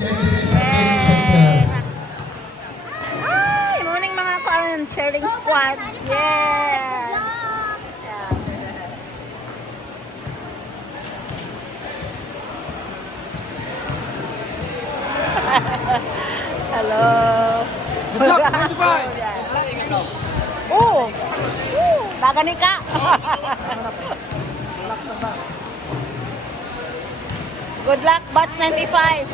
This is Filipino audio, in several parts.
Ay, morning mga sharing squad. Yeah. Hello. Good luck, 95! Nagani ka. Good luck, batch 95.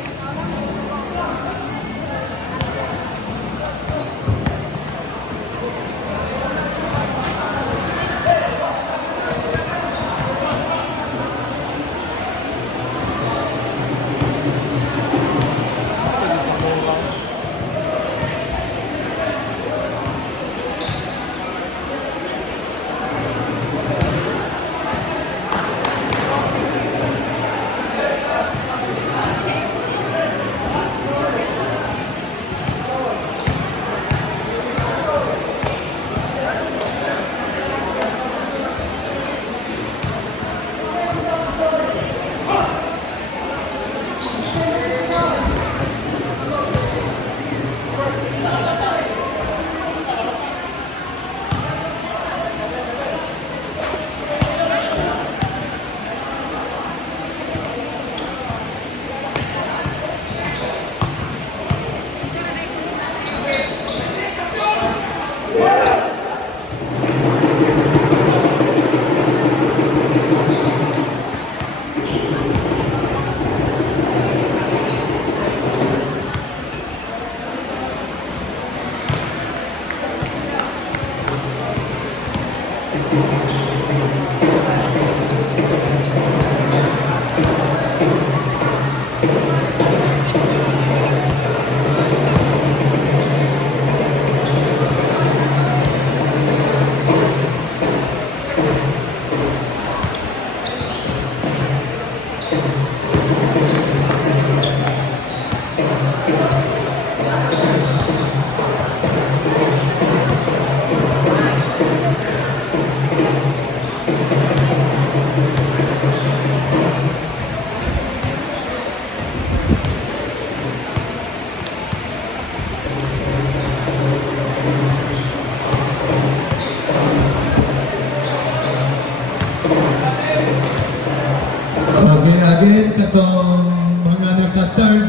Okay, again, katong mga naka-third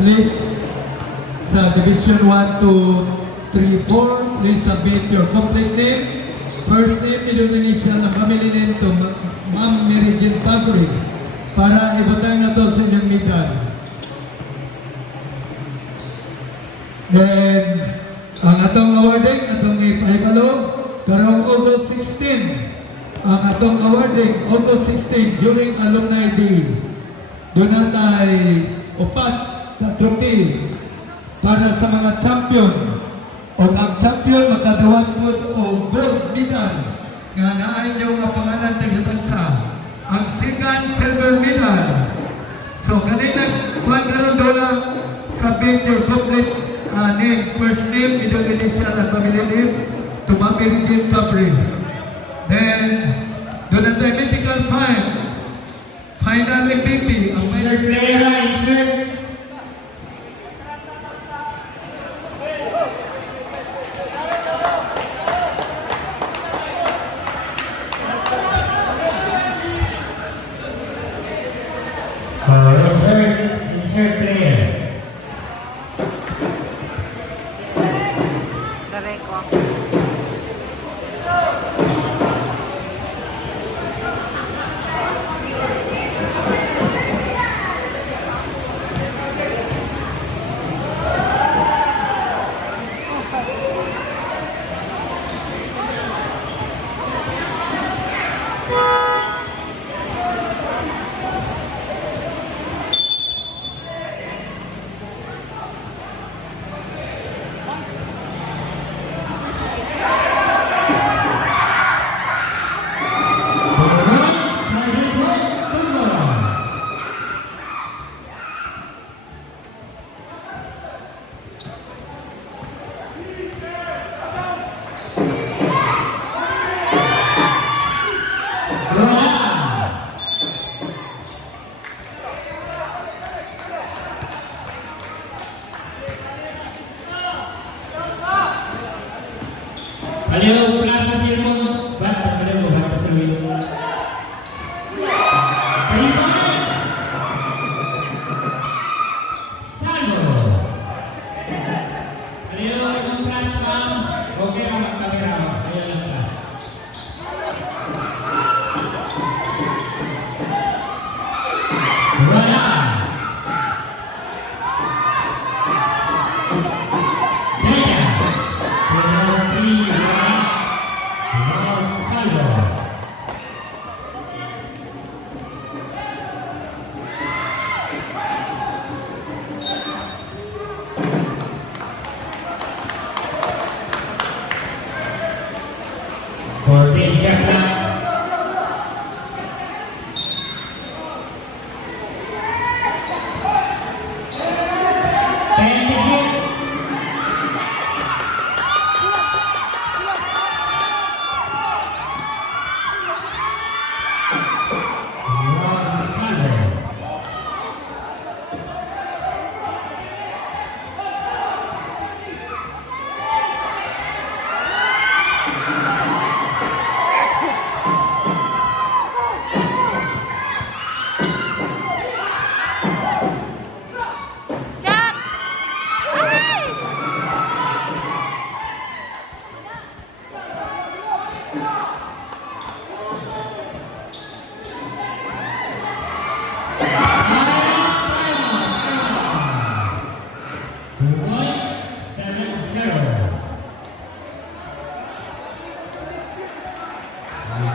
place sa Division 1, 2, 3, 4, please submit your complete name. First name, middle initial, ang family name to Ma'am Mary Jean Paguri para ibutang na to sa inyong medal. Then, ang atong awarding, atong ipahibalo, karong August 16, ang atong awarding August 16 during Alumni Day. Doon natay upat na trophy para sa mga champion. O ang champion makadawat po o gold medal nga naay niyo nga pangalan ng bansa. Ang second silver medal. So kanina $100 submit your complete name, first name, middle initial, and family name to Ma'am Mary Jean Paguri. Then, doon ang medical fine. Finally, 50. Ang minor player, Baliw, Plaza Silmo. Basta, baliw, basta Silmo. Salo. Baliw, yung flash ma'am. Okay lang ang kamera. Baliw yung flash. Wala. Kaya. Salo. Fourteen Jackson. Shot!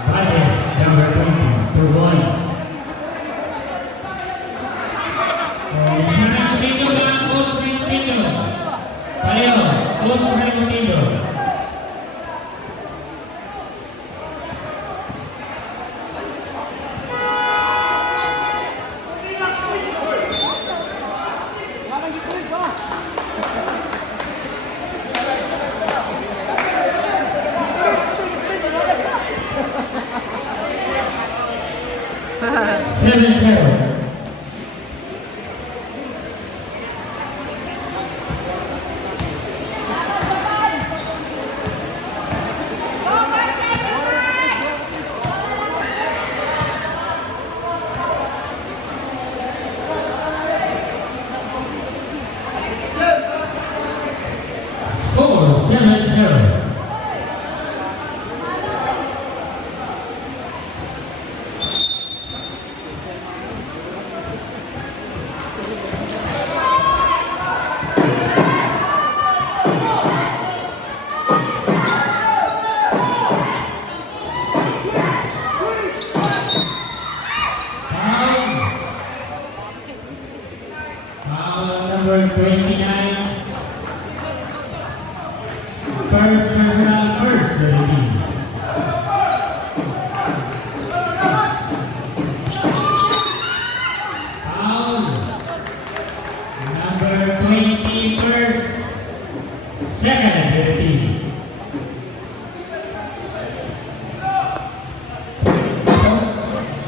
Ay! Seven zero. Score 7-0. Foul number 29. First personal first for the team. Foul number 20 first. Second for the team.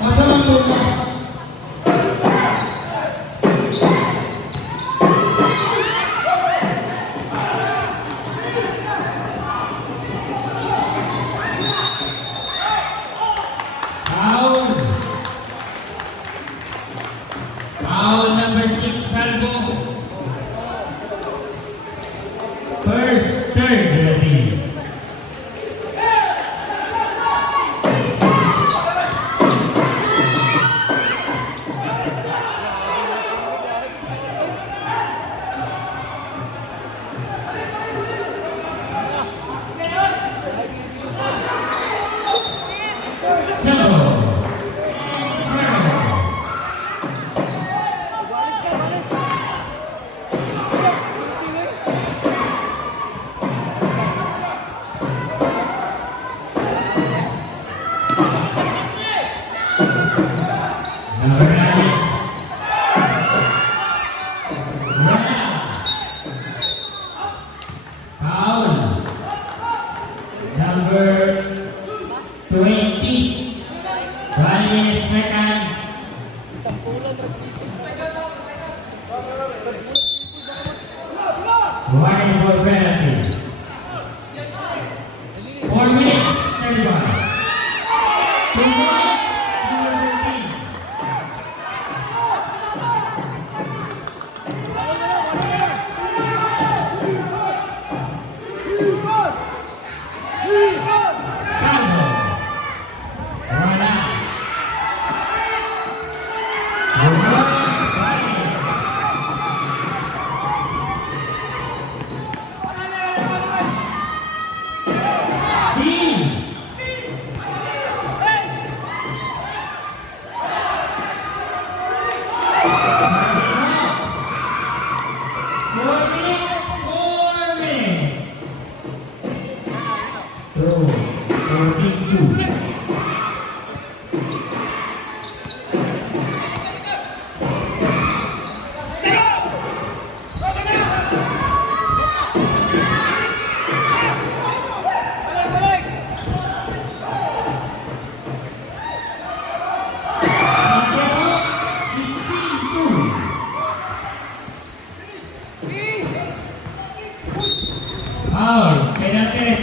Asa lang po mo? Foul. Foul number 6, Salvo. First, third for the team. Salvo. Number 9. Foul. Number 20. 1 minute second. One for penalty.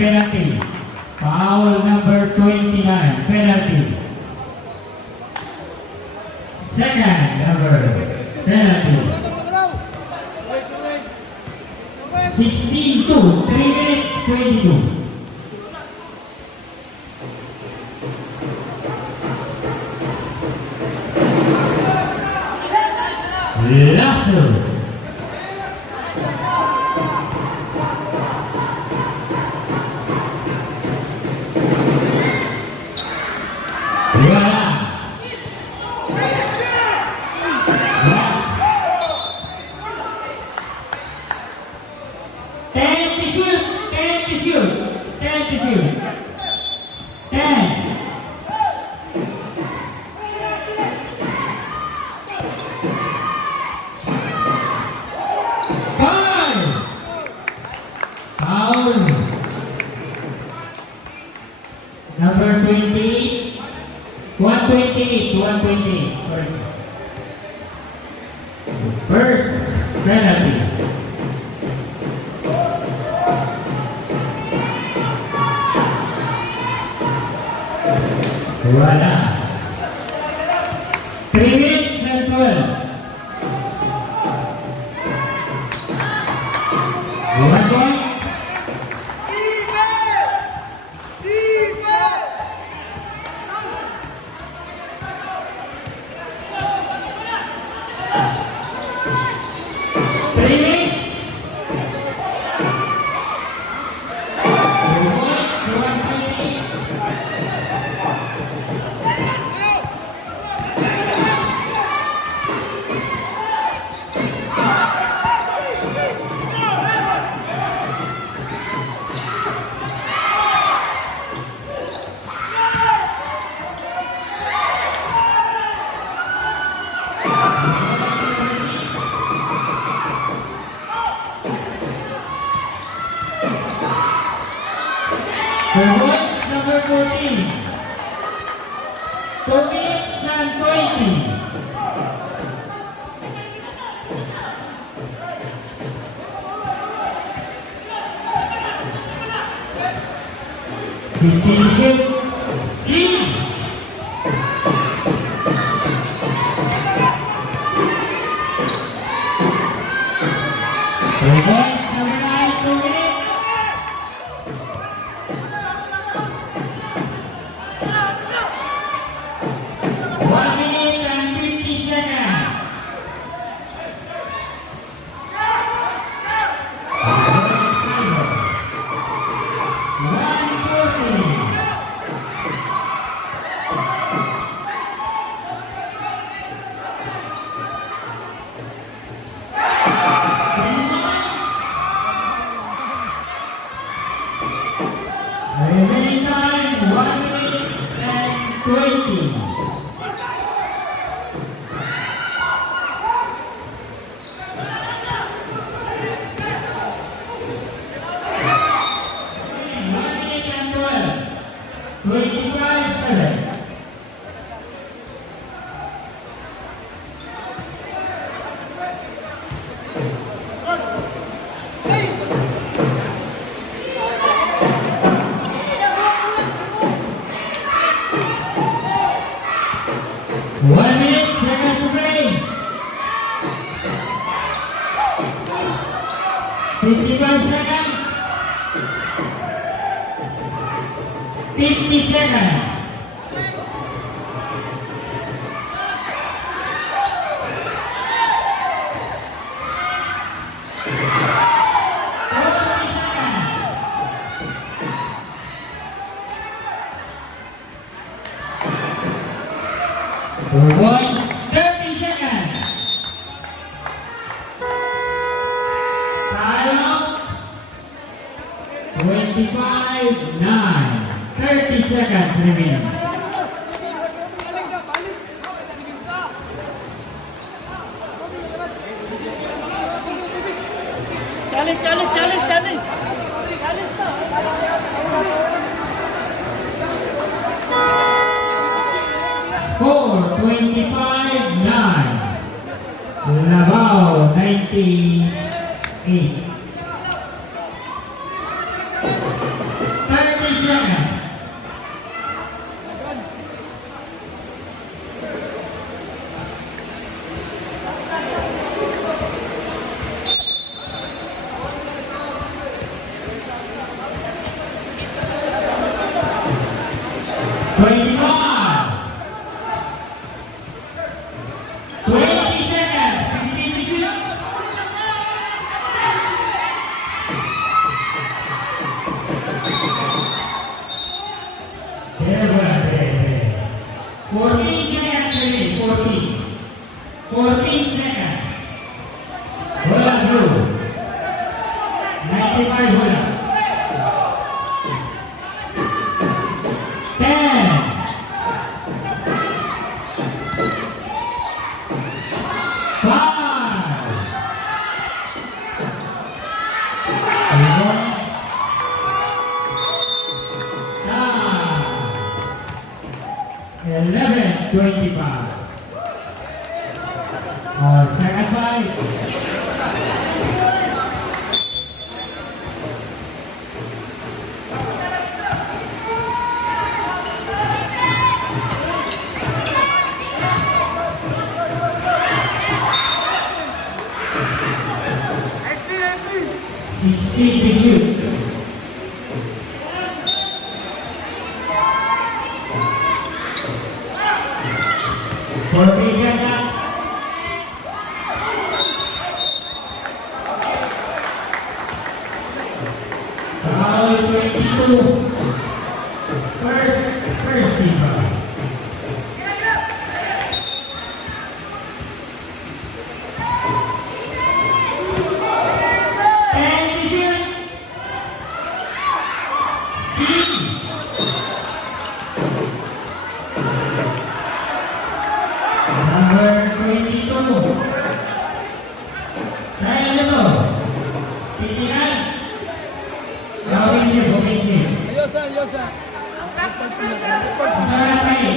penalty. Foul number 29, penalty. Second number, penalty. 16-2, 3 minutes, 22. Lasso. Wala. Ten to shoot. 10. Foul. Number 28. 128. Sorry. First penalty. Wala. 3 minutes and 12. 1 point. For points number 14. 2 minutes and 20. C. For points number 9, 2 minutes. Remaining time 1 minute and 20. One minute, seconds to play. 55 seconds. 50 seconds. Points, 30 seconds. Time out. 25-9. 30 seconds remaining. Challenge. Score 25-9. Labao 98. 21. 20 seconds. 15 seconds. There. 14 seconds remaining. 14 seconds. Hula through. 95 hula. 10. 5. 11, 25. Second fight. Sixteen to shoot. Forbidden na. Foul 22. First team foul. Number 22. Kaya na to. Pilihan. Gawin niyo, gawin niyo. Yosa. Para kayo.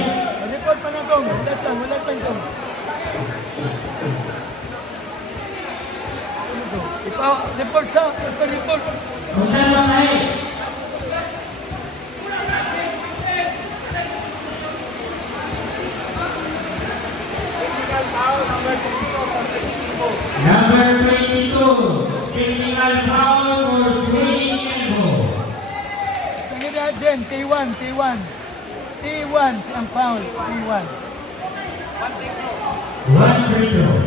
Report pa na kong. Wala lang kong. Report. Punta lang kayo. Number 22. Technical foul for swing elbow. Tangira dyan, T1. T1 ang foul. T1. One free throw.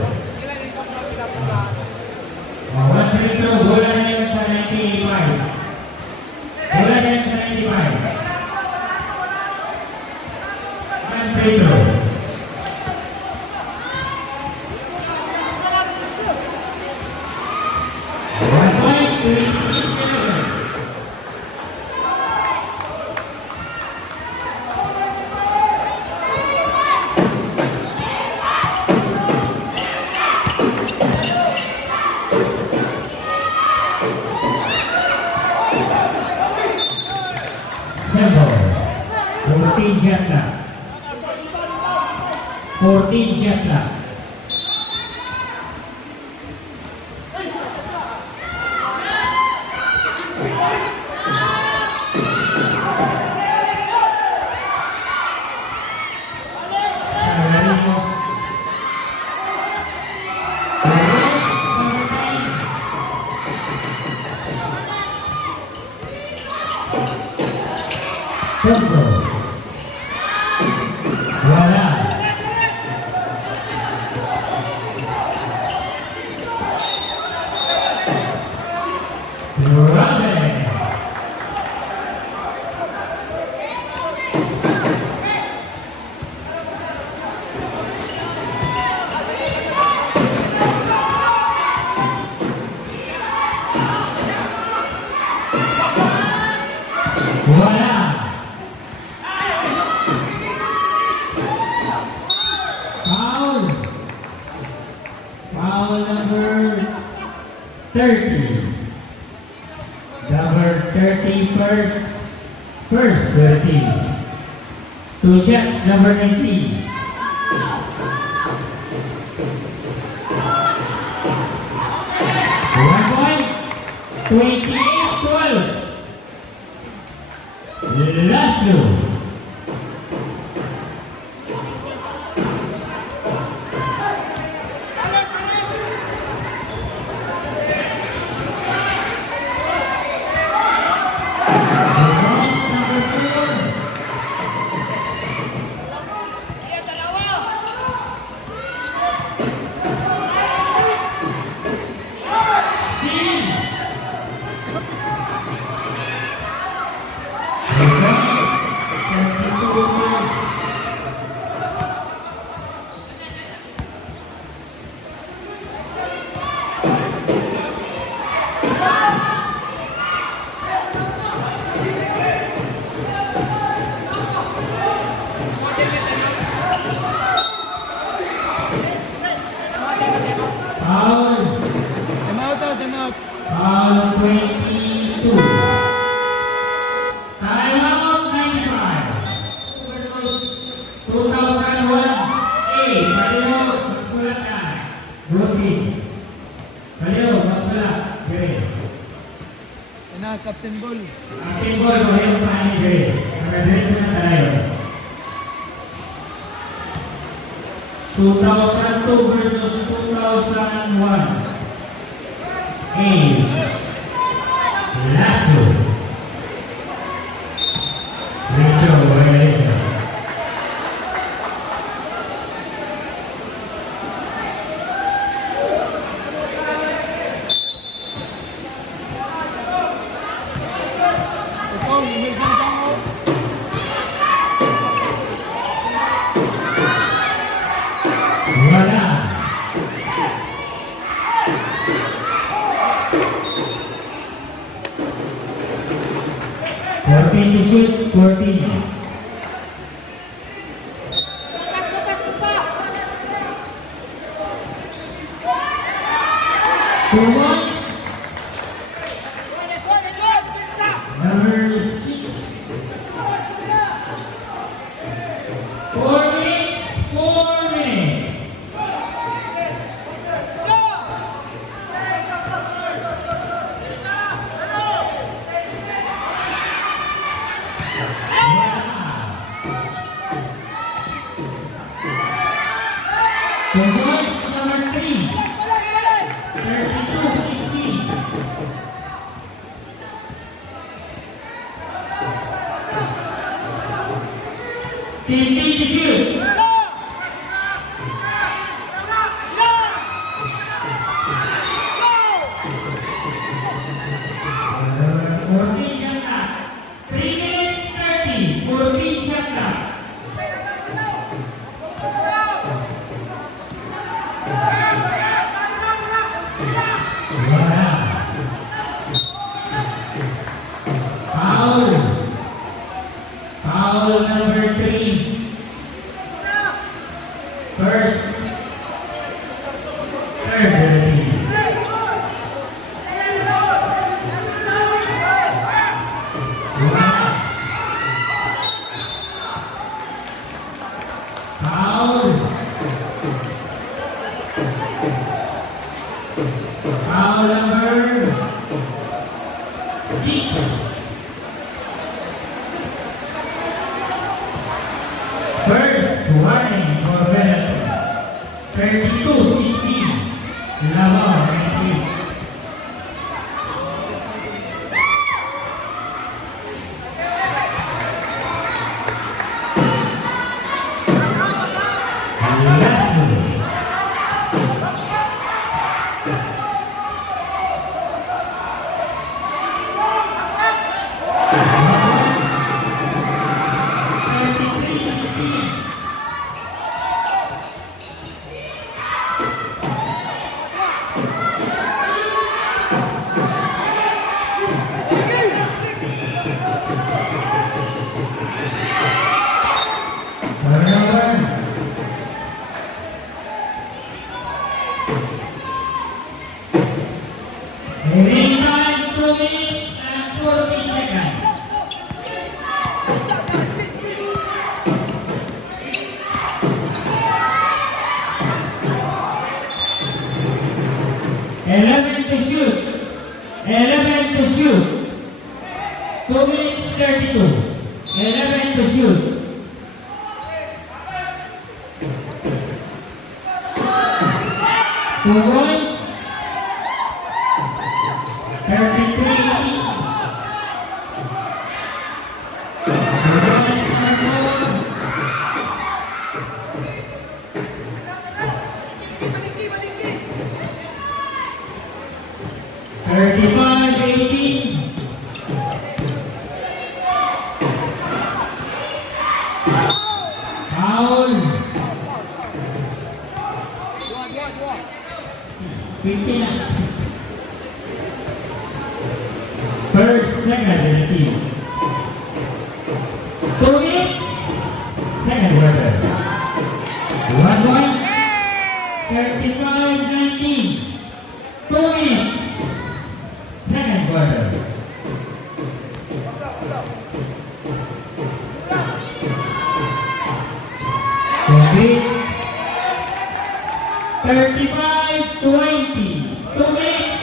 One free throw. Bola na yun sa 95. Bola na yun sa 95. One free throw. One point, 26-11. Simple. 14 jet lag. 14 jet lag. Salarin mo. Tempo. Wala. Grabe. Wala. Foul. Foul number 30. Number 30 first 30. Two shots, number 19. One point, 28-12. Lasso. Foul. Time out na, time out. Foul 22. Timeout 95. Versus 2001. Paleo, magsulat ka. Routines. Paleo, magsulat. Grade. Yan na, Captain Ball. Ang table, Paleo sa aning grade. Nag-grade na tayo. 2002 versus 2001. Lasso. Retro, retro. Ikaw, may gandang mo. Wala. 14 to shoot, 14. Two points. Number 6. 4 minutes, 4 minutes. So points number 3. 32-16. Fifteen to shoot. Fourteen shot clock. 3 minutes 30. 14 shot clock. Foul. Foul number 3. First. Third team. Foul. Foul number 6. First warning for penalty. 32-16. Lamar, 19. Remaining time 2 minutes and 40 seconds. Eleven to shoot. 11 to shoot. 2 minutes 32. 11 to shoot. Two points. 33. 35-18. Foul. 50 na. First, second in the team. 2 minutes. Second quarter. 1 point. 35-19. 2 minutes. Second quarter. Complete. 35-20. 2 minutes.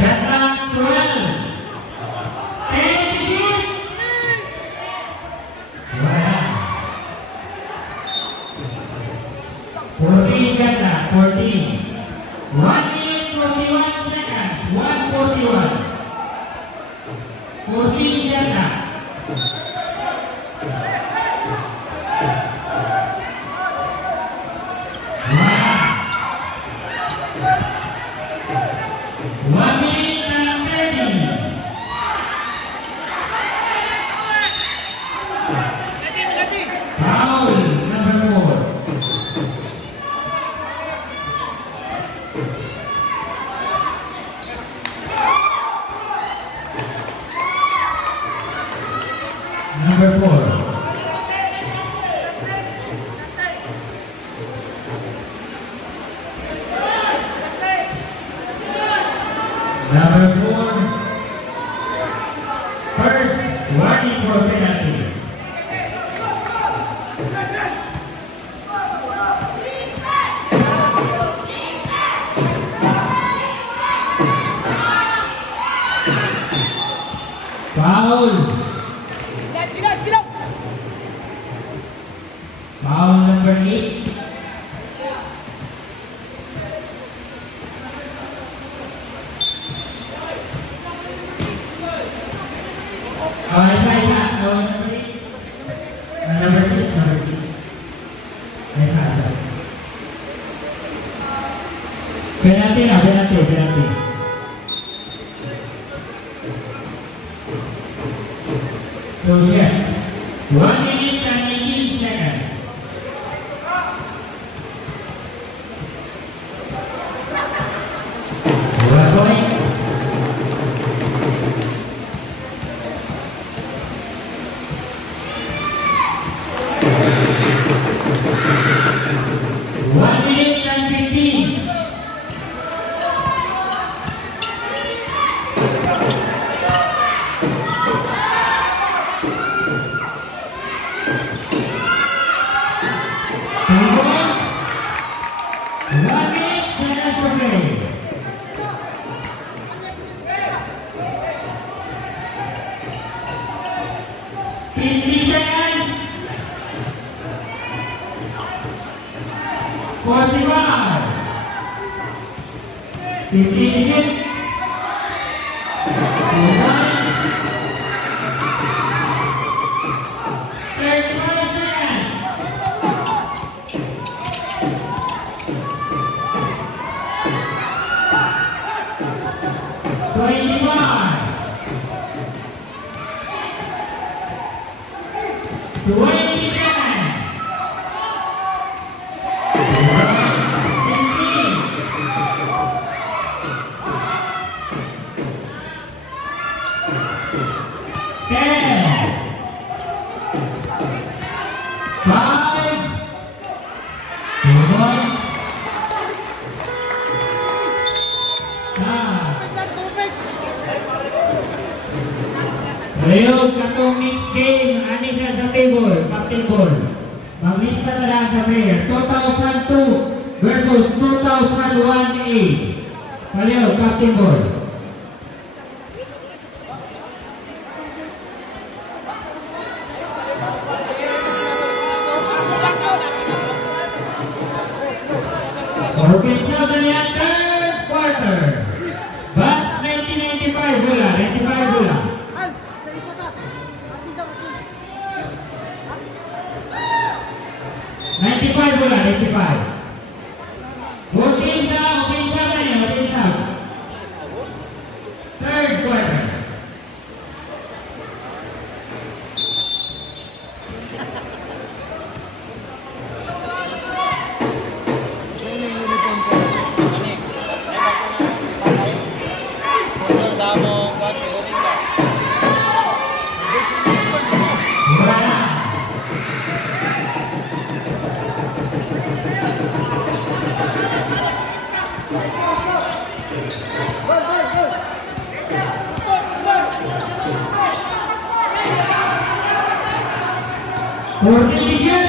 Shot clock 12. 10 to shoot. Wala. 14 shot clock, 14. 1 minute, 21 seconds. 1:41. 14 shot clock. Wala. 1 minute and 30. Foul, number 4. Number 4. Number 4. First, warning for penalty. Foul. Foul number 8. Isa. Number 8. Number 6. Isa. Penalty na, penalty. Two shots. 1 minute and 18 seconds. One point. One minute and 15. Ngayon, katong next game, ani siya sa table, captain ball. Maglista na lang sa player. 2002 versus 2001A. Kaliyo, captain ball. Okay, so na third quarter. Bats 1995 bola, 95 bola. 95 bola, 95. Umpisa na niya, umpisa. Third quarter. Bola na. Formation.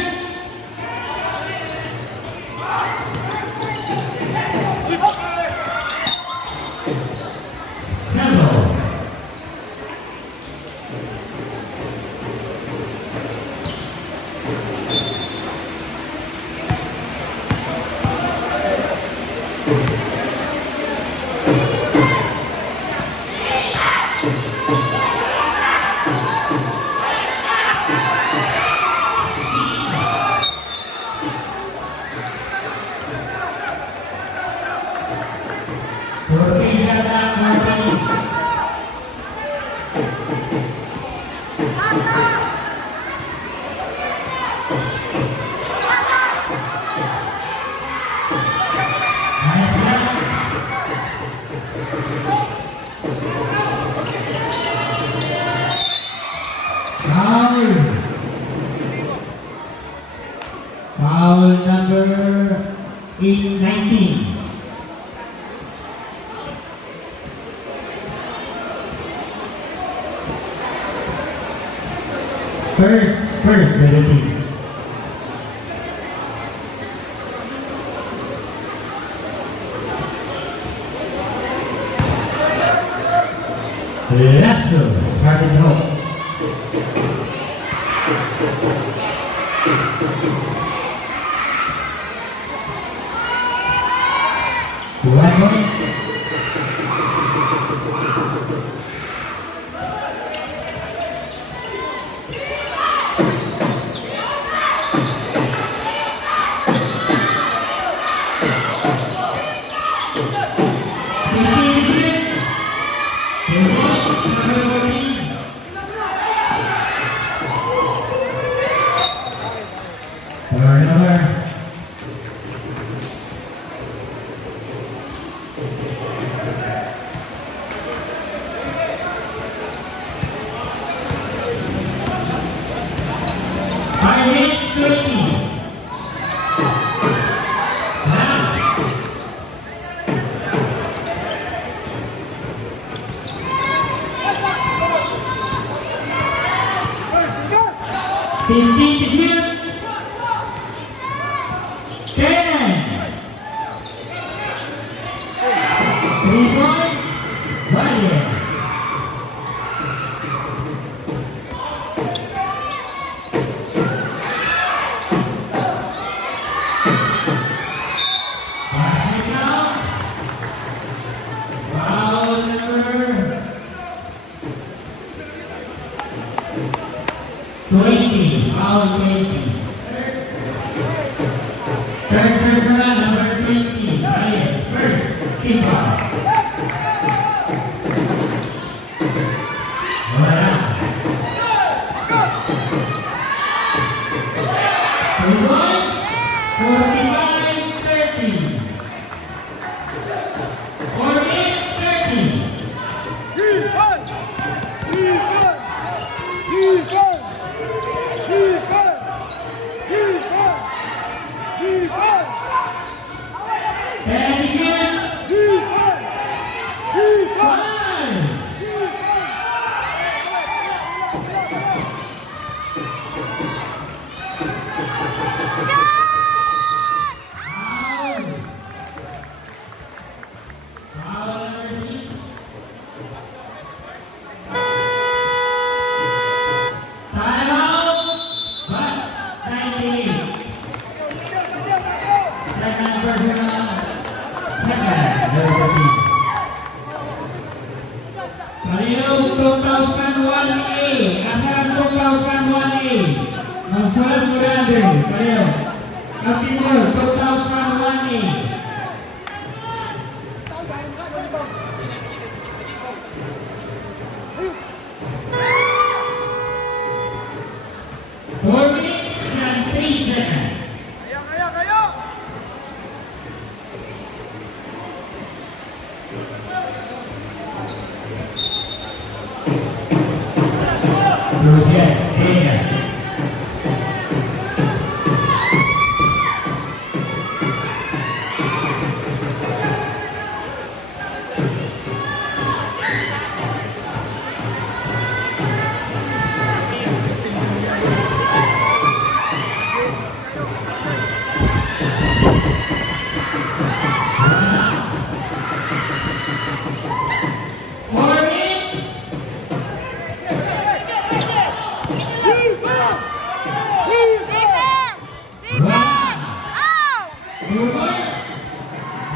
Sabo. Foul number 19. First, 17. Left row, starting home. One point. Turnover. Five minutes, 20. Fifteen to shoot. 10. 3 points. Warrior. Passing out. Foul number 20. Foul 20. Third personal number 20. Ryan, first, team foul. Wala. 2 points. 45-30. 48-30. And again. 5. Foul number 6. Timeout. Bucks 98. Second personal. Second. Palino 2001A. Asaran 2001A. Magsulat mo rin, Palino. Captain Ball, 2,001A. Four minutes and 3 seconds. Crucial, Sega.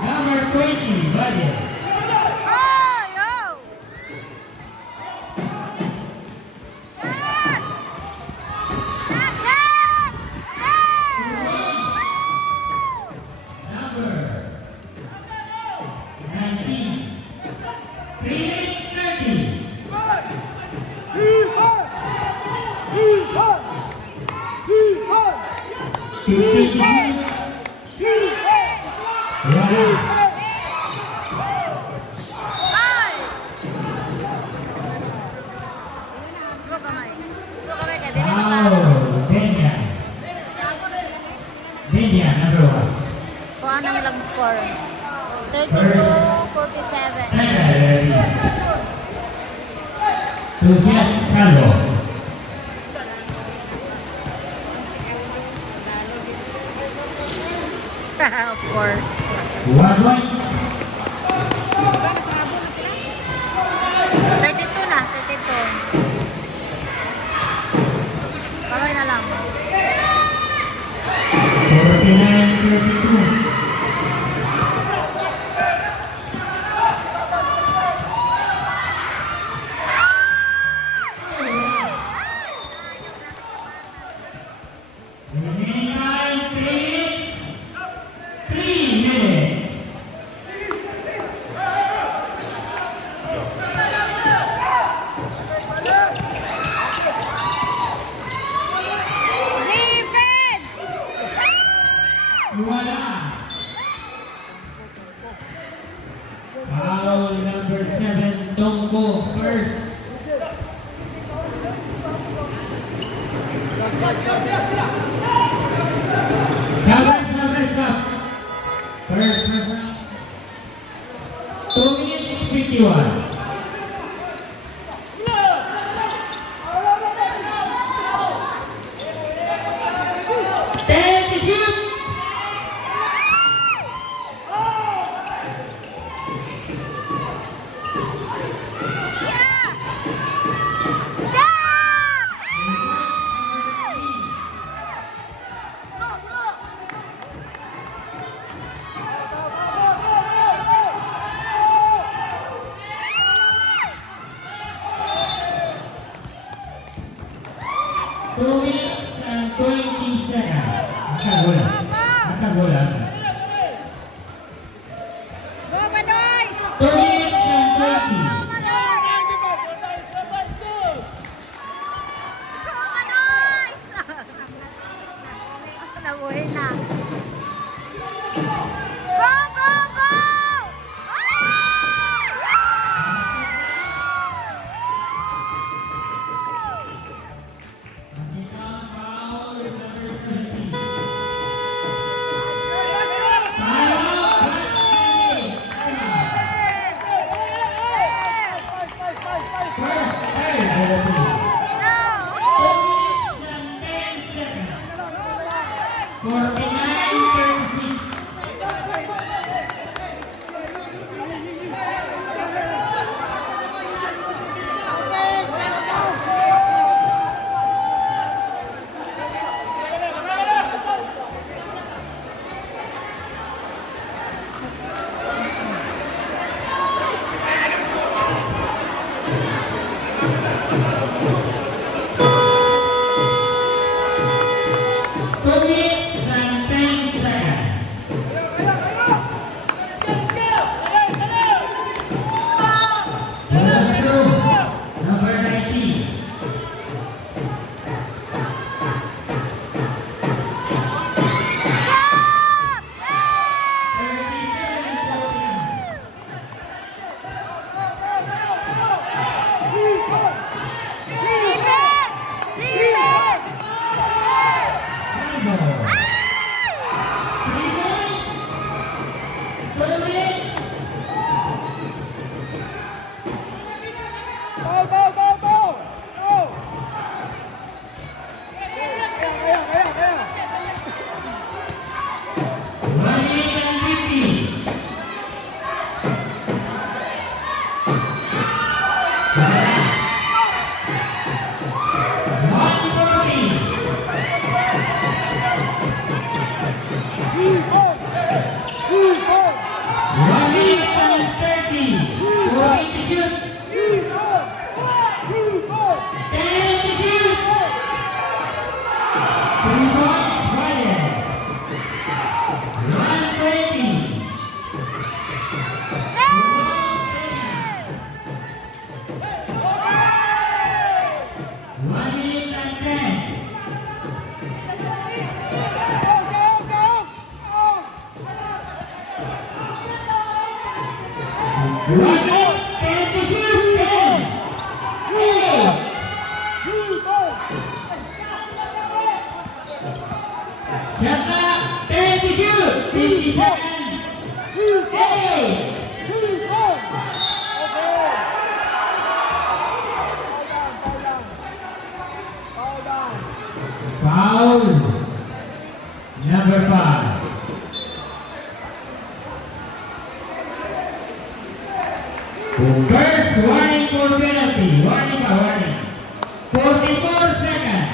Number 20, budget. Number 19. 3 minutes 30. Benja, number 1. Kung ano nilang score? 32-47. Second, Crucial, Salvo. Of course. 1 point. 32 na, 32. Kaloy na lang. 49-32. Remaining time, 3 minutes. Defense! Wala. Foul number 7, Tonggo first. Sabay stop. First round. 2 minutes 51. Take the shoot. Two minutes and 20 seconds. Nakagulat. Go, Manoys! 2 minutes and 20. Go, Manoys! Nabuhay na. Go, go, go! Foul number 17. 3 points, Valle. 120. Shot 30 50 seconds. Hey! Foul. Number 5. First warning for penalty. Warning pa, warning. 44 seconds.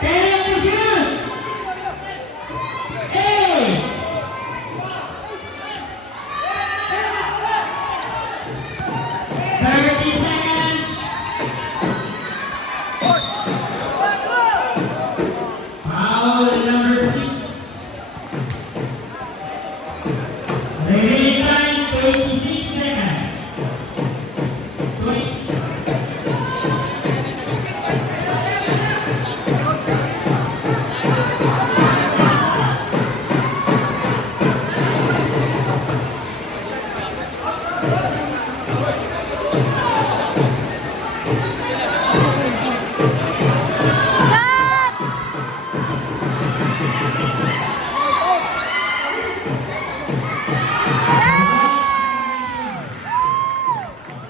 Penalty shoot. Hey! 30 seconds. Foul number 6. Remaining time 26 seconds. 20.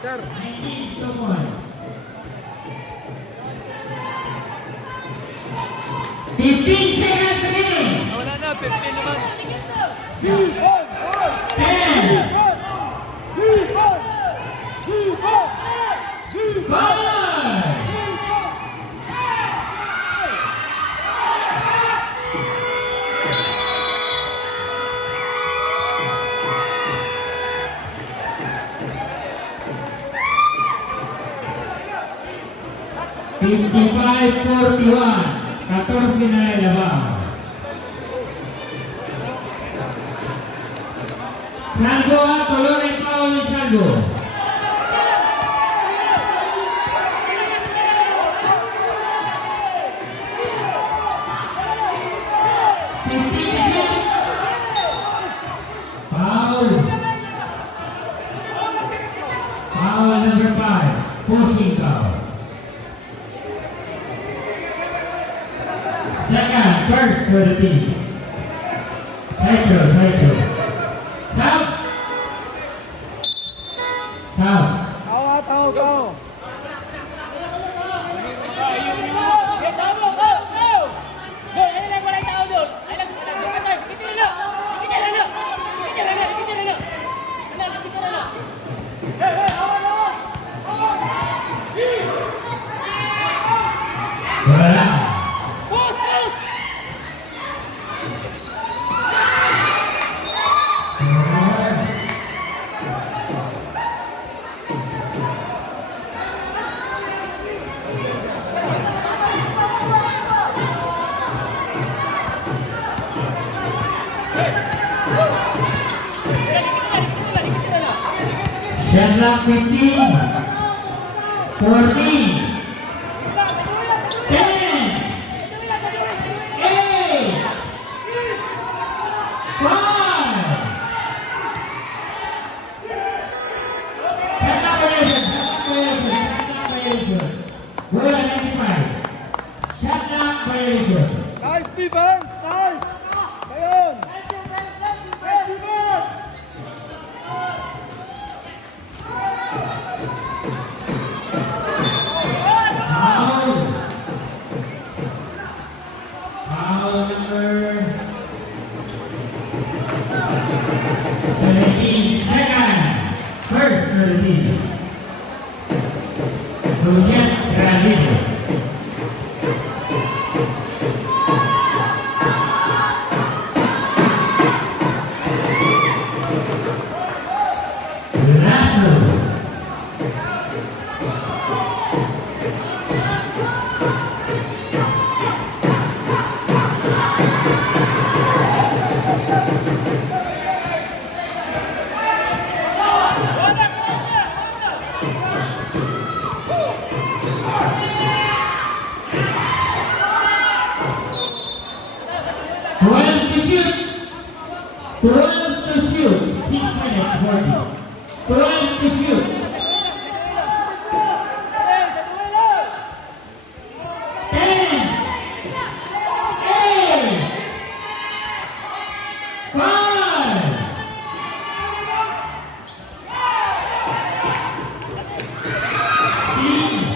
Sir. 19 to 1. 15 seconds remaining. Wala na, 15 naman. 10. Ball! 55-41. 14 na nalabang. Sango tulungan ang foul ni Sango. Foul. Foul number 5. Pushing foul. Second, first for the team. Cycle. Stop. Stop. Tao. Wala. Sherlock 15, 14, 10, 8, 5. Sherlock violation. Goal identified. Sherlock violation. Nice defense, nice. Ayun. Foul number 17 seconds. First for the team. Lucian Serrano. Lasso. 12 to shoot. 12 to shoot. 6 minutes 40. 12 to shoot. 10. 8. 5. 6.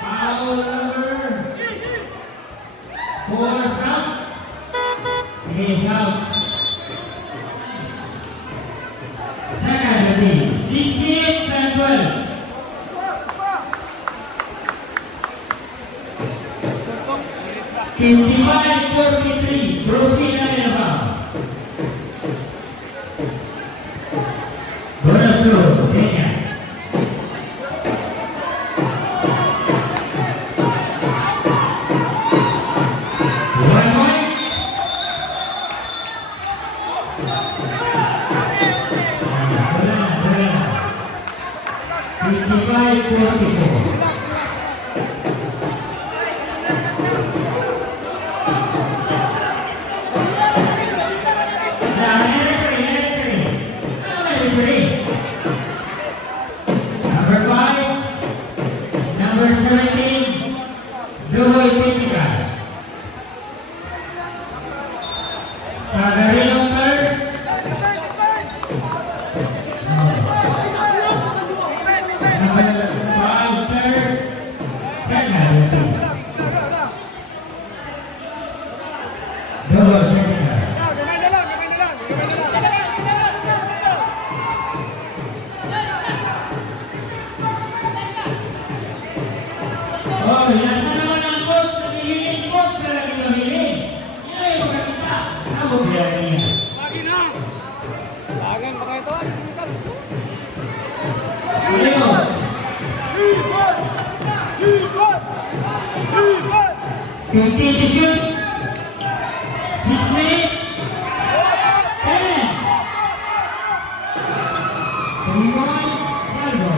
Foul number 4 out. It is out. Second team, 6 and 12. Fifty-five, 43. Proceed na nila ba? Bonus throw, Kenya. One point. Fifty-five, 44. Number 5, number 17, Duhoy Technica. Sagari number. Number 5, third, second. Duhoy Technica. Oh, yan sa naman ang coach, nagihiling coach na lagi nahiling. Yan ay magkakita. Ako kaya niya. Lagi na. Lagan pa kayo ito. Leo. Ikot! Ikot! Ikot! 50 to shoot. 6 minutes. 10. 3 points. Salvo.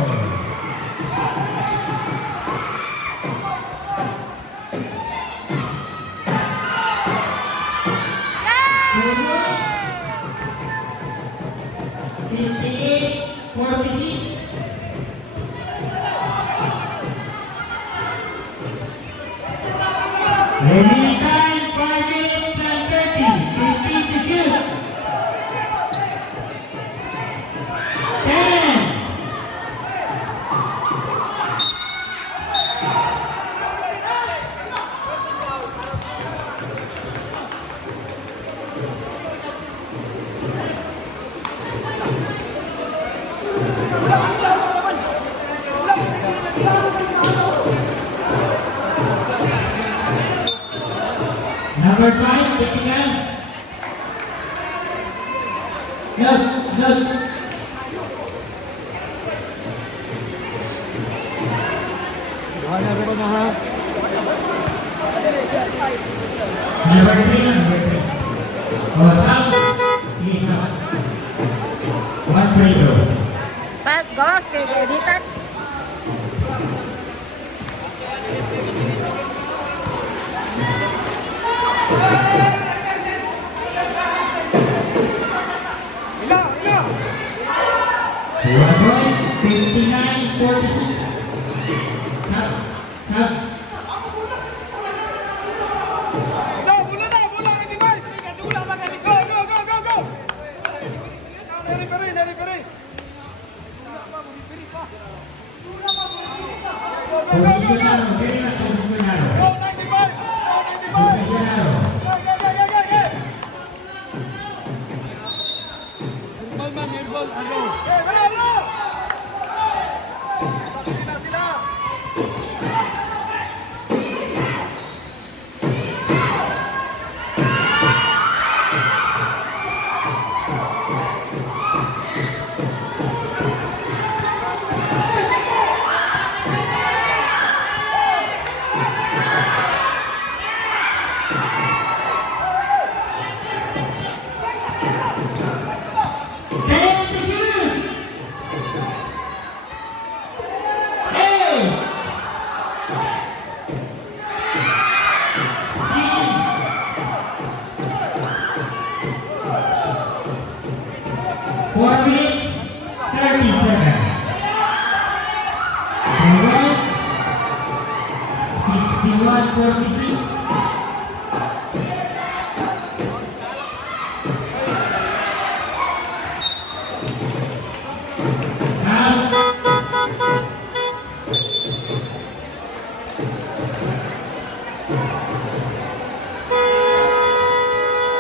Remaining time 5 minutes and 30. 50 to shoot. 10. Number 5, tingnan. Yes, yes. Bahala ko na ha. Number 3, number 3. Oh, Sam. Sige, Sam. 1 free throw. Pat, gos, kay editan. Ila! Ila! 1 point, 59-46. Cut, cut. Ila! Mula na! Mula! Ready ba? Mula ba? Go! Go! Go! Go! Go! Dari! Dari! Posicionado, very na posicionado. Go! 95! Go! 95! Posicionado. Herbal, ano? Eh, bro! Sila! 61-46.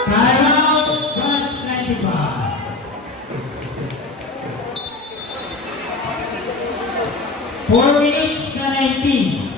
Timeout, Bucks 95. Four minutes sa 19.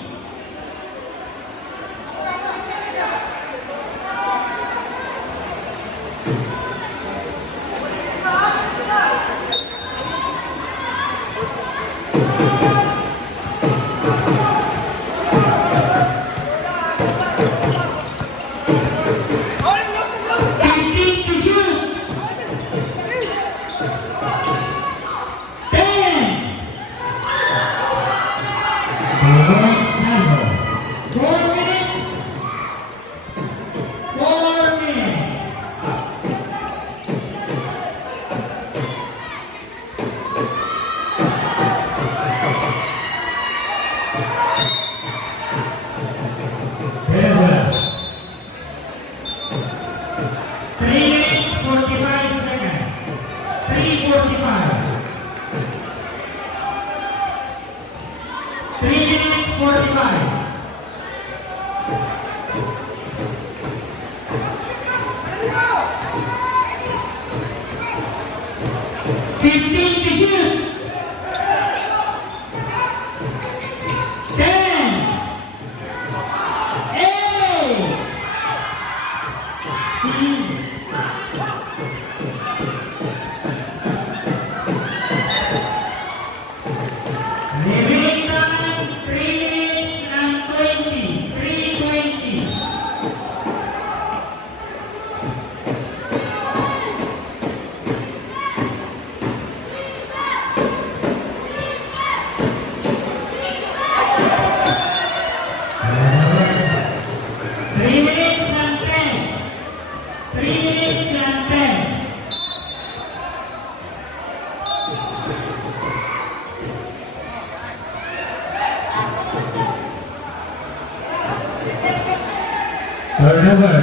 Turnover.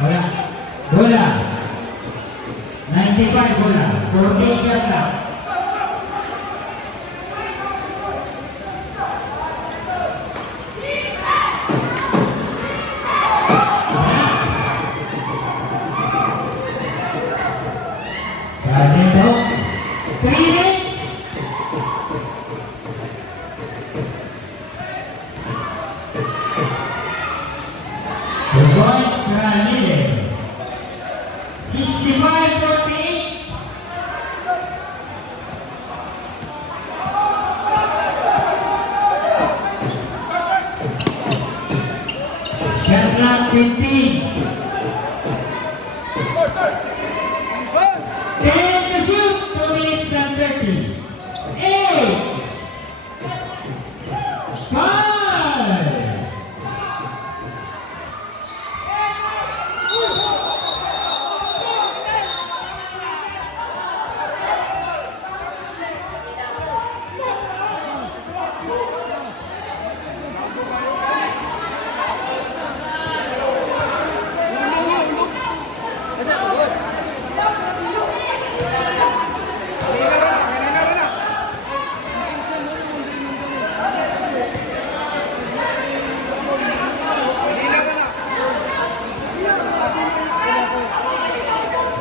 Bola. Bola. 95 bola. 48 yard lang. Dito. 3 minutes. The Bucks are leading 65-48. Shot clock 15. 10 to shoot. 2 minutes and 30. 8. 5.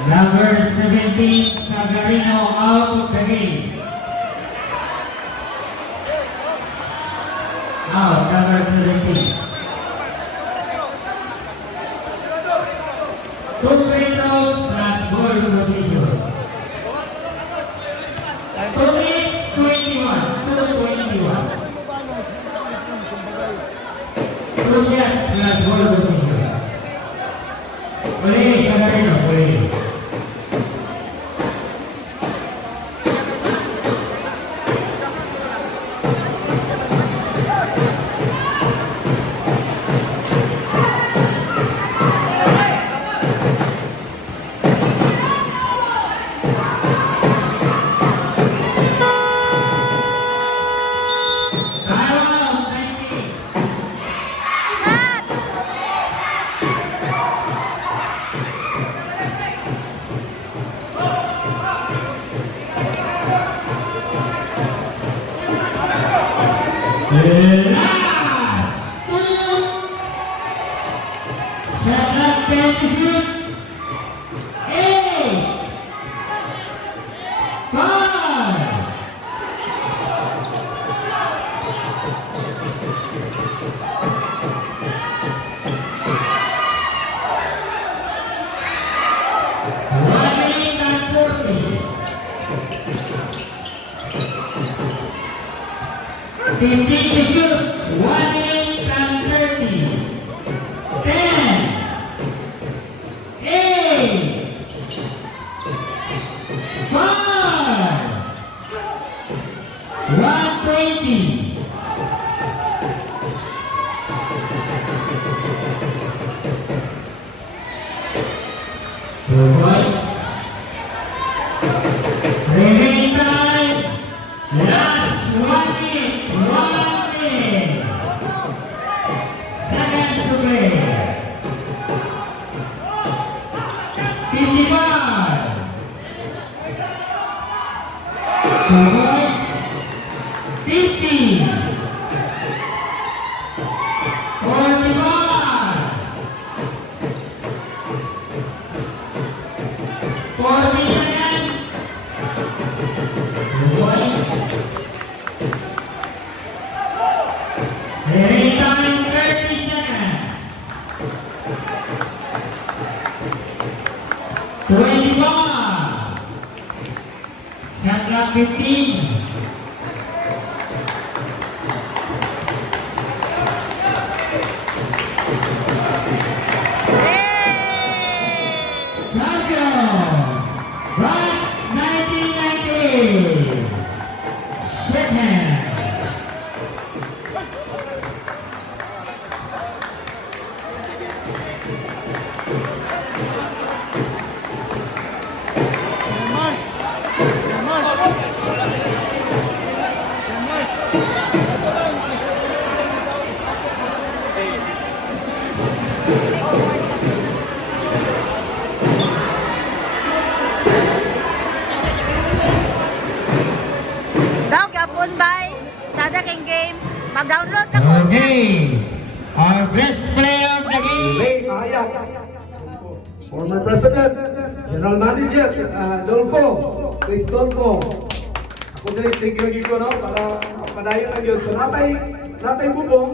Number 17, Sagarino, out of the game. Out, number 17. 2 free throws plus ball position. 2 minutes, 21. 2:21. 2 shots plus ball position. Uli, Sagarino, uli. Last 2. Shot clock 10 to shoot. 8. 5. Fifteen to shoot. 1-8 from 30. 10. 8. 5. 120. Right. Remaining time. Last 1 minute. 1 minute. Seconds to play. 55. 2 points. 50. 45. 40 seconds. 2 points. Remaining time 30 seconds. 25. Shot clock 15. Champion, France 1990. Shake hands. Daw kapon bay. Sada king game. Mag-download na ko. Okay, our best player of the game. Ray Maya, former President, General Manager, Dolfo, Chris Dolfo. Ako din tigil ko no para padayon lang yun. So natay bubong,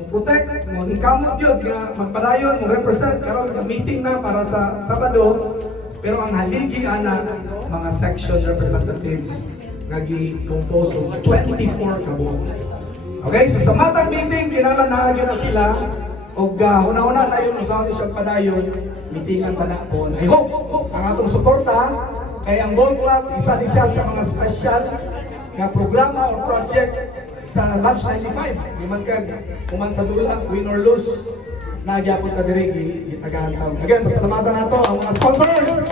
mo-protect, mo-ikamot yun, kaya magpadayon, mo-represent, karon meeting na para sa Sabado. Pero ang haligi ana mga section representatives nagi-compose of 24 kabuok. Okay, so sa matang meeting, kinalanaagyan na sila. O una-una tayo kung saan siya padayon, meetingan pa na po. I hope ang atong suporta kay ang Ball Club, isa din siya sa mga special nga programa o project sa Batch 95. Di man kag, kuman sa dula, win or lose, nagyapon ta diri gitagahan taon. Again, pasalamatan nato ang mga sponsors.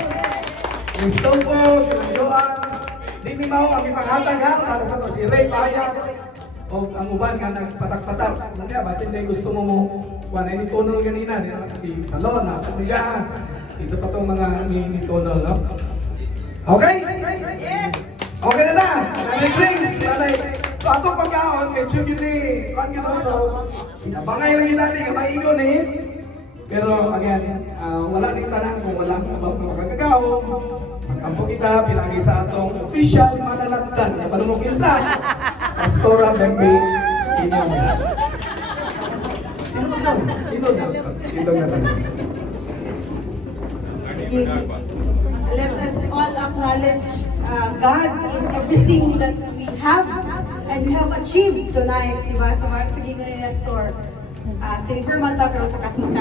Gusto po, si Joan, di mi mao ang ipanghatag ha para sa to si Ray Paya o ang uban nga nagpatak-patak. Kaya basin day gusto mo kuan ni Tonol ganina si Salon na siya. Isa pa tong mga ni Tonol, no? Okay? Yes. Okay na na. Nanay Prince, nanay. So atong pagkaon medyo gini kuan gito so inabangay lang kita ni maigo ni. Pero again, wala ning tanan kung wala ka makagagaw. Magkampo kita pinagi sa atong official mananakdan na palumugin sa Pastora Bembe Inyong. Ito na. Let us all acknowledge God in everything that we have and we have achieved tonight, diba? Sa Mark sa Gingon ni Nestor, silver man ta pero sa kasing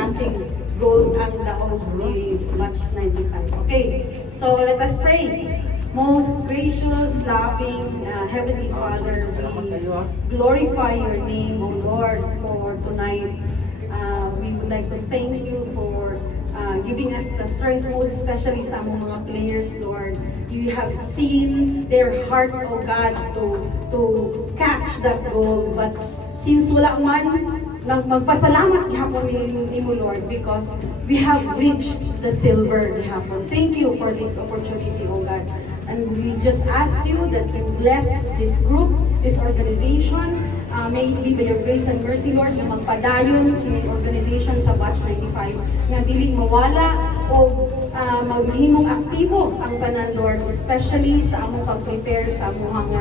gold ang daog ni Match 95. Okay, so let us pray. Most gracious, loving, Heavenly Father, we glorify your name, O Lord, for tonight. We would like to thank you for giving us the strength, most especially sa among mga players, Lord. You have seen their heart, O God, to catch that goal. But since wala man, magpasalamat gihapon nimo, Lord, because we have reached the silver gihapon. Thank you for this opportunity, O God. And we just ask you that you bless this group, this organization, May it be by your grace and mercy, Lord, na magpadayon kining organization sa Batch 95 nga dili mawala o maghimong aktibo ang tanan, Lord, especially sa among pag-prepare sa among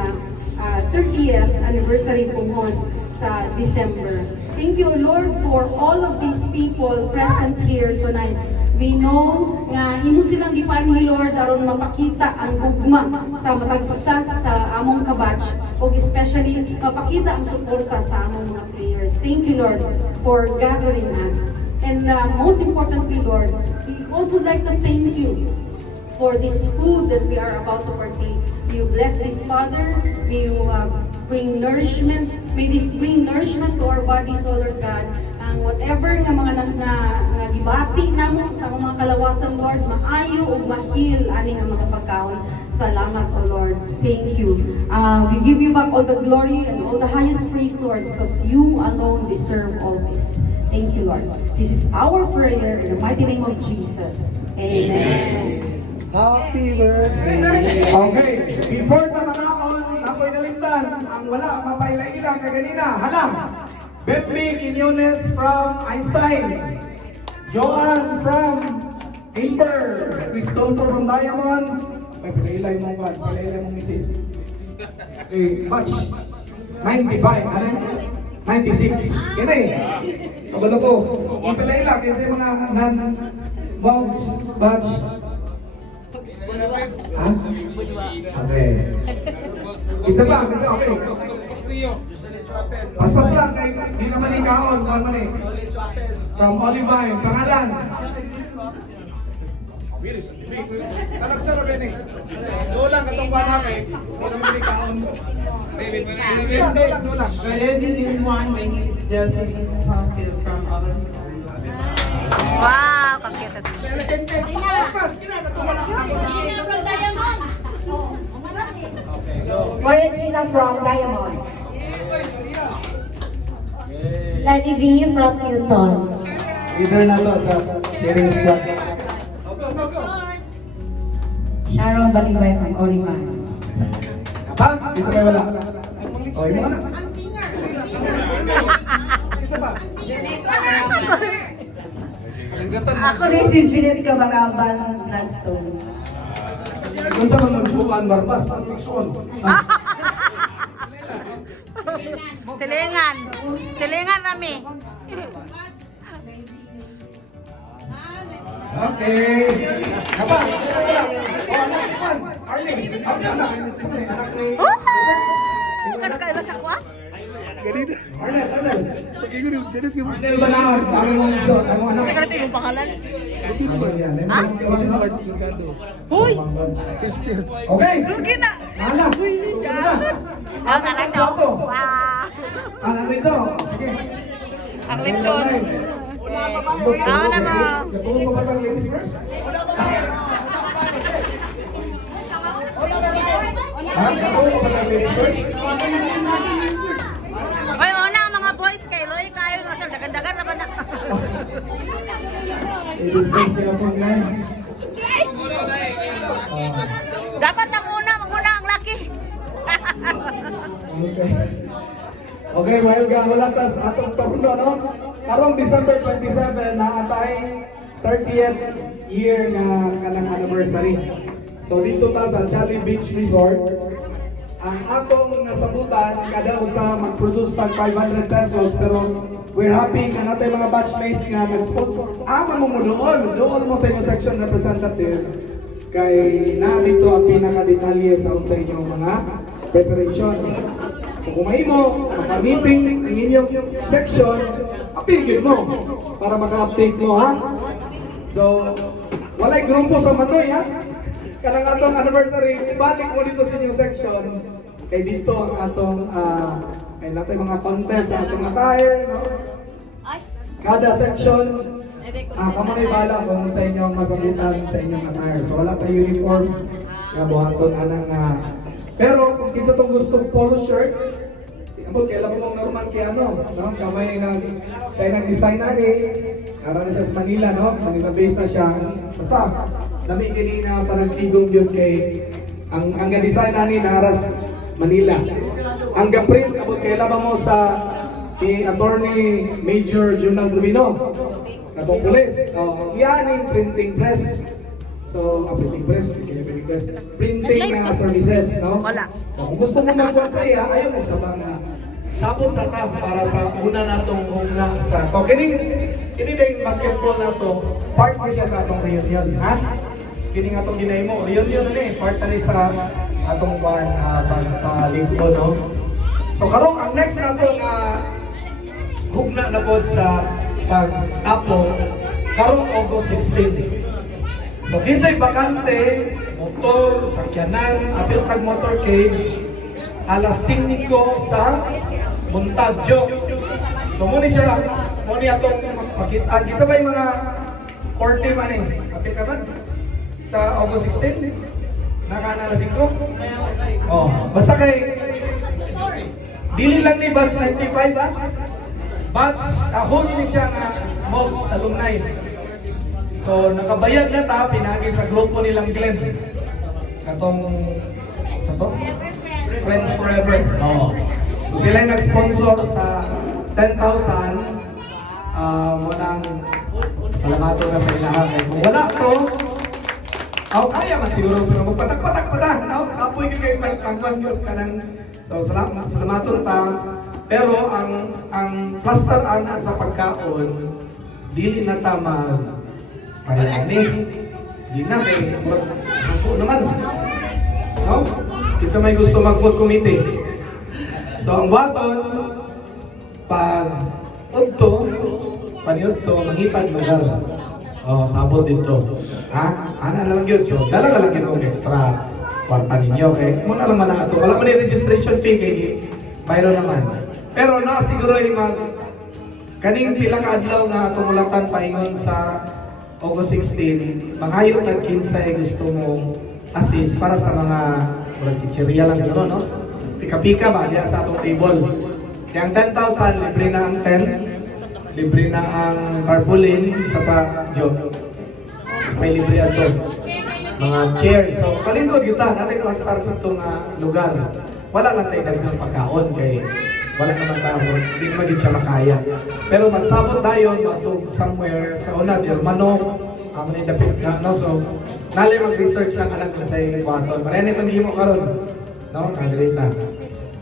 30th anniversary puhon sa December. Thank you, Lord, for all of these people present here tonight. We know nga imo silang gipanhi, Lord, aron mapakita ang gugma sa matag usa sa among kabatch o especially mapakita ang suporta sa among mga players. Thank you, Lord, for gathering us. And most importantly, Lord, we also like to thank you for this food that we are about to partake. May you bless this, Father. May you bring nourishment. May this bring nourishment to our bodies, O Lord God. Ang whatever nga mga gibati namo sa mga kalawasan, Lord, maayo o mahil ani nga mga pagkaon. Salamat, O Lord. Thank you. We give you back all the glory and all the highest praise, Lord, because you alone deserve all this. Thank you, Lord. This is our prayer in the mighty name of Jesus. Amen. Happy birthday! Okay, before na manaon, ako'y nalimtan ang wala mapaila-ila kaganina. Halam! Bepmi Quinones from Einstein. Joan from Inter. Cristopher from Diamond. May pila-ilay mo ba? Pila-ilay mo misis. Okay, batch 95. Ano? 96. Yan eh. Kabalo ko. Yung pila-ila kasi mga non-box batch. Ha? Okay. Isa pa, kasi okay. Paspas lang, kay di naman ikaon, kung man eh. From Olivine, pangalan. Talagsara ba eh? Doon lang katong bala kay, di naman ikaon ko. Doon lang. Good evening, everyone. My name is Josephine Swankil from Avon. Wow, pagkita din. Paspas, kinakatong wala ako na. Regina from Diamond. Lani V from Newton. Leader na to sa cheering squad. Sharon Balibay from Olivan. Ha? Isa pa wala. O, yun na. Isa pa. Ako rin si Jeanette Camaraban Gladstone. Kung sa mga buwan, barbas, pasfikson. Silingan. Silingan rami. Okay. Apa? Arlene. Kano kayo sa kwa? Arlene. Arlene ba na? Parang yung show. Ano anak? Kasi kanito yung pangalan. Ha? Hoy! Okay. Rugi na! Anak. Ang anak ko. Wow! Anak nito. Sige. Ang lechon. Ako na mo. Katulong mo ba ng ladies first? Ha? Katulong mo ba ng ladies first? Oy, una mga boys kay Loy kayo na sir dagan-dagan na ba na? Ladies first nila po yan. Dapat ang una, maguna ang laki. Okay. Okay, well, wala tas atong turno, no? Karong December 27 na atay 30th year nga kanang anniversary. So dito ta sa Chali Beach Resort, ang atong nasabutan kada usa mag-produce tag 500 pesos, pero we're happy ka natay mga batchmates nga nag-sponsor. Aman mo doon mo sa inyong section representative kay na dito ang pinaka-detalye sa inyong mga preparation. So kung may mo, maka-meeting ang inyong section, apigin mo para maka-update mo, ha? So, walay grupo sa Manoy, ha? Kanang atong anniversary, ibalik mo dito sa inyong section. Kay dito ang atong, kay natin mga contest sa atong attire, no? Kada section, kamanay bala kung sa inyong masagutan sa inyong attire. So wala tayo uniform, nga buhaton anang pero kung kinsa tong gusto polo shirt, abot kailan mo mong normal kay ano, no? Kamay nang siya nag-design na ara siya sa Manila, no? Manila based na siya. Basta dami kini na parang tigong yun kay ang design na ni Naras Manila. ang gaprint abot kay laban mo sa ni Attorney Major Junal Rubino katong pulis. Yan yung printing press. So, printing press, printing na services, no? Wala. So, kung gusto mo mag-work sa iya, ayaw mo sa mga sabot sa ta para sa una natong una sa to. Kini din basketball na to, part ni siya sa atong reunion, ha? Kini nga itong ginay mo, reunion na part na ni sa atong pagpalingko, no? So, karong ang next na itong hugna na po sa pag-apo, karong August 16. So, kinsay bakante, motor, sakyanan, apil tag motorcade, alas 5 sa Montadjo. So, muna siya, muna atong makitaan. Kinsa ba yung mga 40 man eh? Apil ka man? Sa August 16? Nakaana alas 5? Oh, basta kay, dili lang ni batch 95 ha? Batch, whole ni siya nga MOGS alumni. So, nakabayad na ta, pinagi sa grupo nilang Glenn. Katong, sa to? Friends Forever. Oo. So, sila yung nag-sponsor sa 10,000. Walang salamato na sa ilahan. Kung wala to, kaya man siguro, pero magpatak-patak pa ta. Apoy ka kayo pagpangkwan ka ng, so, salamato na ta. Pero, ang plaster ana sa pagkaon, dili na ta Marami. Di na kay ako naman. No? Kinsa may gusto mag-food committee. So ang baton pag udto, paniudto, mangitag magal. Sabot dito. Ha? Ana na lang yun. So dala lang yung extra kwarta ninyo. Okay? Muna lang man ato. Wala man yung registration fee kay mayroon naman. Pero na siguro yung kaning pila ka adlaw na tumulatan paingon sa August 16, mangayo tag kinsay gusto mo assist para sa mga chichirya lang siguro, no? Pika-pika ba diya sa atong table. Kaya ang 10,000 libre na ang tent, libre na ang tarpaulin sa pa-job. May libre ato. Mga chairs. So palingkod kita natin ma-start itong lugar. Wala na tayo daghang pagkaon kay wala naman tao, hindi naman din siya makaya. Pero magsabot tayo, matug somewhere sa una, di manok, manindapit ka, no? So, nalay mag-research lang anak ko sa iyo baton. Marami itong himo karon, no? Kanilita.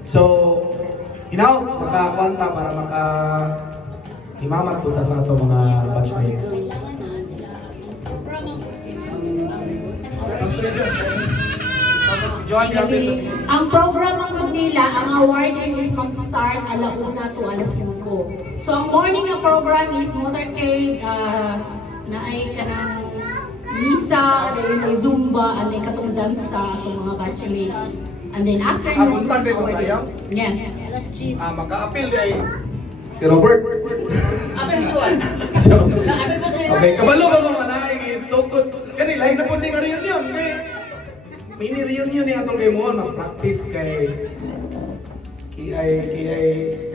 So, makakwanta para himamat po sa ato mga batchmates. Ang programa ko nila, ang awarding is mag-start alauna to alas 5. So ang morning na program is motorcade, na ay kanang misa, then may zumba, and then katong dansa itong mga batchmates. And then afternoon, Buntag din mo sayaw? yes. Maka-appeal di ay si Robert. Okay, kabalo ba mga naay tukod. Kani lain na po ni reunion kay mini reunion ni atong kay mo mag-practice kay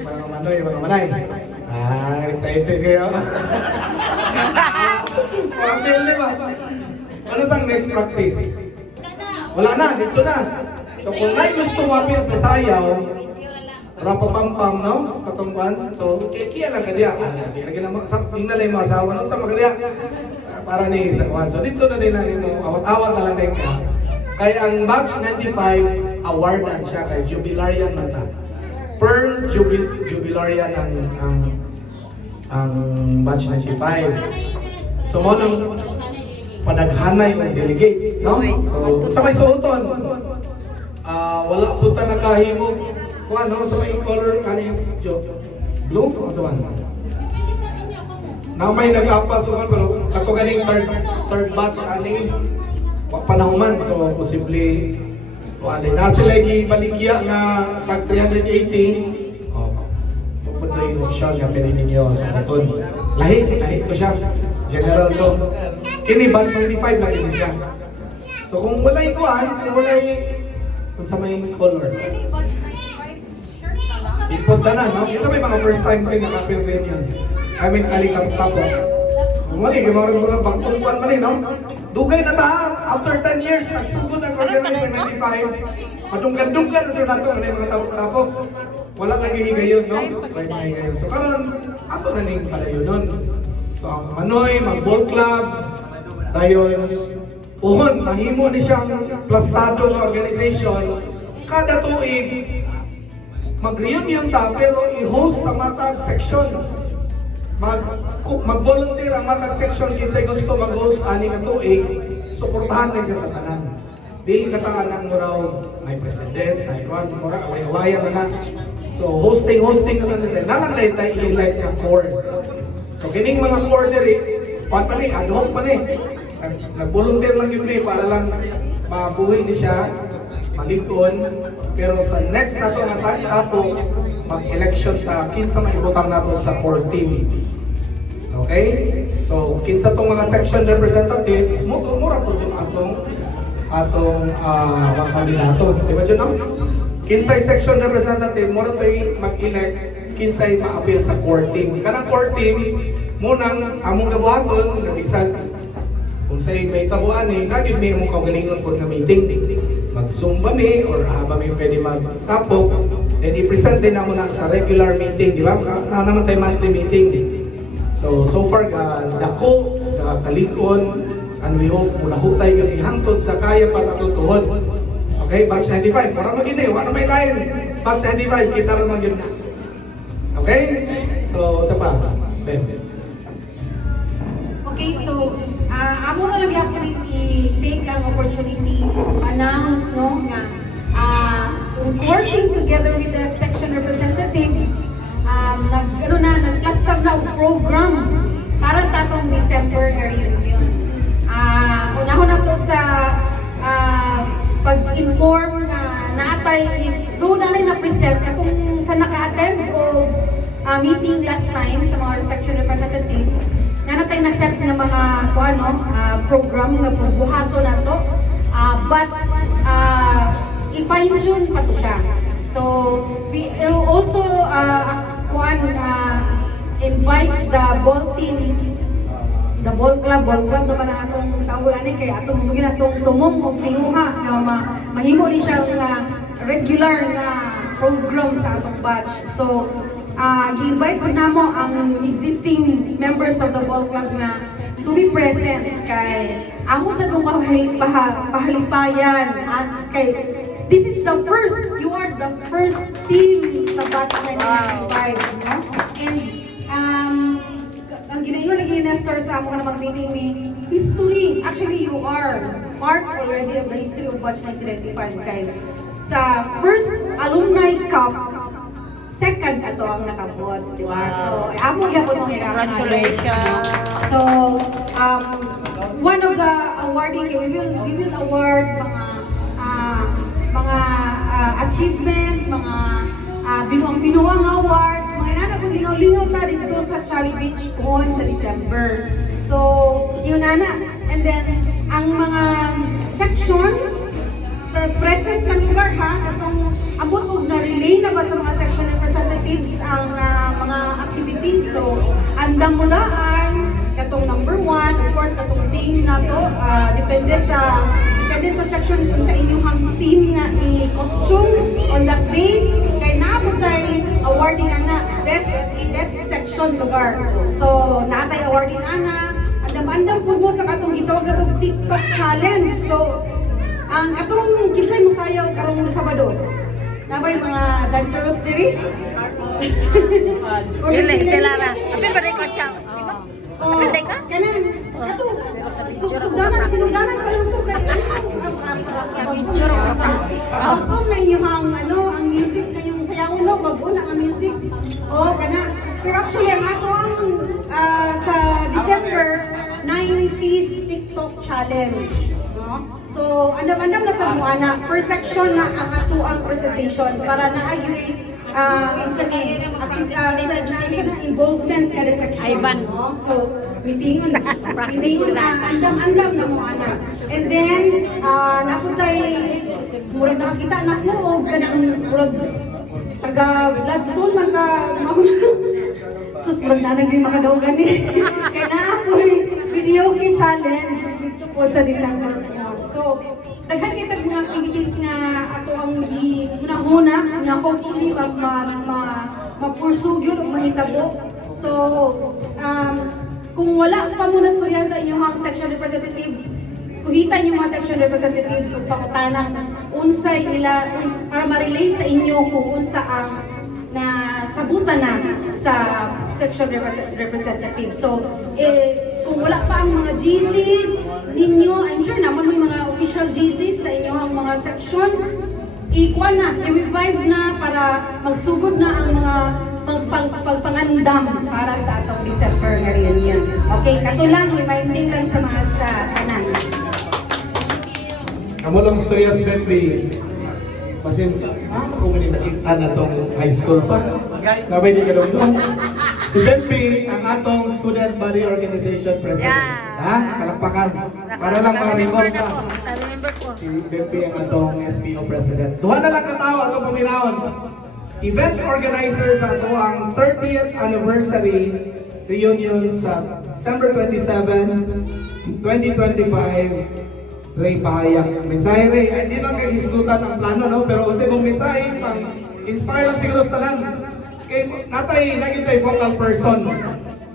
mga manoy, mga manay. Excited kayo. Appeal di ba? Ano sang next practice? Wala na, dito na. So kung may gusto appeal sa sayaw, rapapampam, no? Katungkuan. So, kaya lang kadiya. Lagi na lang yung masawa, no? Sa makadiya. Para ni sa kuhan. So, dito na din natin mo. Awat-awat na lang din ka. Kaya ang batch 95, awardan siya kay Jubilarian Mata. Per Jubilarian ang batch 95. So, mo nang padaghanay ng delegates, no? So, sa may suoton, wala po ta nakahimog. Kung ano, sa may color, ano yung joke? Blue? O sa one? Na may nag-apasukan, pero kato galing third batch, aning panahuman. So, posible, so alin na sila baligya na tag 380. Pupunta yung option nga pwede ninyo sa katon. Lahit ko siya. General to. Kini batch 95 lang din siya. So, kung wala yung kuhan, kung wala yung kung sa may color. Ipunta na, no? Ito may mga first time ko yung naka-film reunion. I mean, alikap tapo. Mali, gawin mga bagtungkuan man no? Dugay na ta, after 10 years, nagsugod ang organization 95. Madunggan-dunggan na sila nato, mga tapok-tapok. Wala naghihigayon, no? Wala naghihigayon. So karon ato na ning palayo nun. So ang Manoy, mag-ball club, dayon, puhon, mahimo ni siyang plastado nga organization. Kada tuig, mag-reunion ta, pero i-host sa matag section. Mag-volunteer ang matag section kinsay gusto mag-host ani nga tuig, suportahan lang siya sa tanan. Dili natangan ang muraw may president, may kwan, mura away-awayan na. So hosting na lang nila. Nalang lahat tayo i-elect nga core. So kining mga core diri, pan pa ni, ad hoc pa ni. Nag-volunteer lang yun ni para lang mabuhay ni siya, malikon. Pero sa next na to nga tapo, mag-election ta, kinsa maibutang nato sa core team. Okay? So, kinsa tong mga section representatives, mura po itong atong mga kandidato. Diba dyan, no? Kinsay section representative, mura tayo mag-elect, kinsay ma-appeal sa core team. Kanang core team, munang among gabuhaton, nag-isas. Kung sa'yo may tabuan naging may mong kaugalingon po na meeting. Mag-zoom ba may, or ba may pwede mag-tapok, then i-present din naman sa regular meeting, di ba? Naman tayo monthly meeting. So far, dako, kalikon, and we hope mula hutay yung ihangtod sa kaya pa sa tutuhod. Okay, batch 95, para mag-ine, wala may line. Batch 95, kita rin mag-yun na. Okay? So, sa pa, Ben. Okay, so, amo na lagi ako i-take ang opportunity announce, no, nga, working together with the section representatives, nag-cluster na ang program para sa atong December nga reunion. Unahon na to sa pag-inform na naatay, doon na rin na-present kung sa naka-attend o meeting last time sa mga section representatives, na natin na-set ng mga program na buhato na to. But i-fine-tune pa to siya. So, we also invite the ball team, the ball club naman na atong tawulan ni kay atong mugin atong tumong og tinuha nga mahimo rin siya nga regular na program sa atong batch. So, gi-invite po namo ang existing members of the ball club nga to be present kay amo sa itong pahalipayan at kay this is the first, you are the first team sa batch 1995, no? And ang ginayon lagi Nestor sa ako na mag-meeting ni history. Actually, you are part already of the history of batch 1995 kay sa first alumni cup, second ato ang nakabot, di ba? So, amo gyapon mong Congratulations. So, one of the awarding, we will award mga achievements, mga binuang awards, mga nanapong lingaw-lingaw ta dito sa Charlie Beach Pond sa December. So, yun na. And then, ang mga section sa present ng lugar katong abot og na-relay na ba sa mga section representatives ang mga activities. So, andam mo daan, katong number 1, of course, katong team na to, depende sa section kung sa inyong team nga i-costume on that day. Kaya naabot tayo awarding ana, best section lugar. So, naatay awarding ana, andam-andam po mo sa katong gitawag katong TikTok challenge. So, ang katong kisay mo sayaw karong Sabado. Nabay mga danceros diri? Dili, sila na. Apil ba ko siya? Apil ka? Kanan. Kato. Sinugdanan ka lang to kay Sa video ro ka practice. Ang na inyong ang music na yung sayawon no, bago na ang music. Oh, kana. Pero actually ang ato ang sa December 90s TikTok challenge, no? So, andam-andam na sa muana, per section na ang ato ang presentation para na-agree na involvement kada section. No? So, meeting na andam-andam na muana. And then, naputay, murag nakakita na ko o ganang murag taga-Bloodstone man ka, sus, murag na naging makadaw gani. Kaya na ako karaoke challenge dito po sa December 4. So, daghan kita mga activities nga ato ang hunahuna na hopefully mapursue yun o mahitabo. So, kung wala pa muna storyan sa inyong section representatives, kuhitan yung mga section representatives o pangutanan unsay nila para ma-relay sa inyo kung unsa ang na sabutan na sa section representative. So, kung wala pa ang mga GCs ninyo, I'm sure naman may mga official GCs sa inyo ang mga section, i-revive na para magsugod na ang mga pagpangandam para sa atong December na reunion. Okay, katulang reminding lang sa mga sa tanan. Kamulong storyas Bentley. Pasin, kung hindi nakita na itong high school pa. Nabay di ka doon. Si Bentley, ang atong Student Body Organization President. Ha? Kalakpakan. Para lang ma-record ka. Si Bentley ang atong SPO President. Duha na lang katao atong paminahon. Event organizer sa ato ang 30th anniversary reunion sa December 27, 2025. Ray Pahayag. Mensahe Ray, hindi lang kayo hisgutan ang plano, no? Pero kasi mong mensahe, pang inspire lang siguro sa tanan. Kay natay, naging tayo vocal person.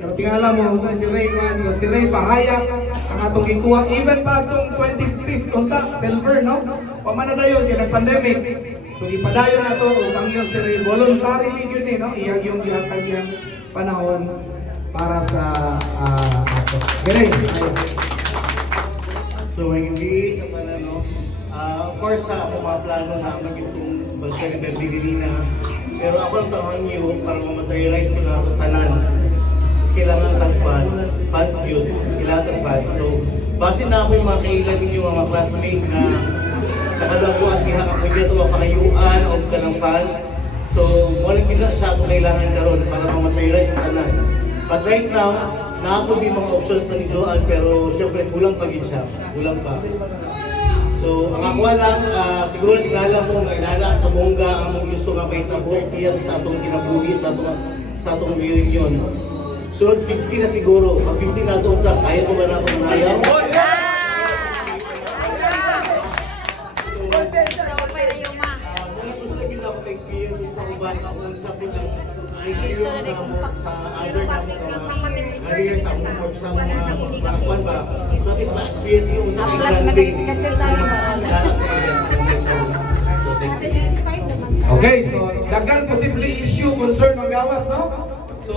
Pero tingala mo, si Ray Juan, si Ray Pahayag, ang atong ikuha, even pa itong 25th, unta, silver, no? Pamana na yun, kaya nag-pandemic. So ipadayon na ito, ang yun si Ray, voluntary yun eh, no? Iyag yung ihatag niyang panahon para sa ato. Ray, so, hindi sa pala, no? Of course, ako mga plano na magiging balsa ni Berlin na. Pero ako ang taon niyo para ma-materialize ko na ito tanan. Mas kailangan ng funds yun. Kailangan ng funds. So, base na ako yung mga kailan ninyo, mga classmate na nakalago at diha ako dito mapakayuan o ka ng fund. So, walang gina siya kung kailangan karon para ma-materialize yung tanan. But right now, naapod yung mga options na ni Joanne, pero siyempre kulang pa siya. Kulang pa. So, ang ako lang, siguro tingala mo, nga inala sa bongga ang mong gusto nga may tabok tiyan sa atong kinabuhi, sa atong reunion. So, 50 na siguro. Pag 50 na ito, kaya ko ba na akong nayaw? Gusto na kita ako experience sa uban akong something ang experience na sa other career sa mga sa mga kwan ba. So at least ma-experience yung sa England. okay, so dagan posible issue concern magawas, no? So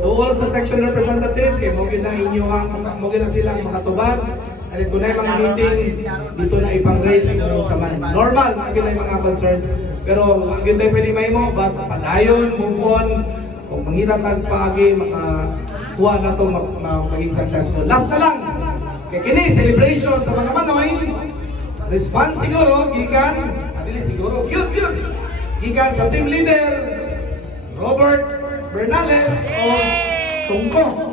duol sa section representative kay mo gid na inyo mo gid na sila makatubag. At ito na yung mga meeting, dito na ipang-raise yung sa man. Normal, magiging na yung mga concerns. Pero magiging tayo pwede may mo, but padayon, move on, kung mangitan tagpagi, makakuha na ito maging successful. Last na lang, kay kini, celebration sa mga Manoy, response siguro, gikan, siguro, cute, gikan sa team leader, Robert Bernales, o Tungko.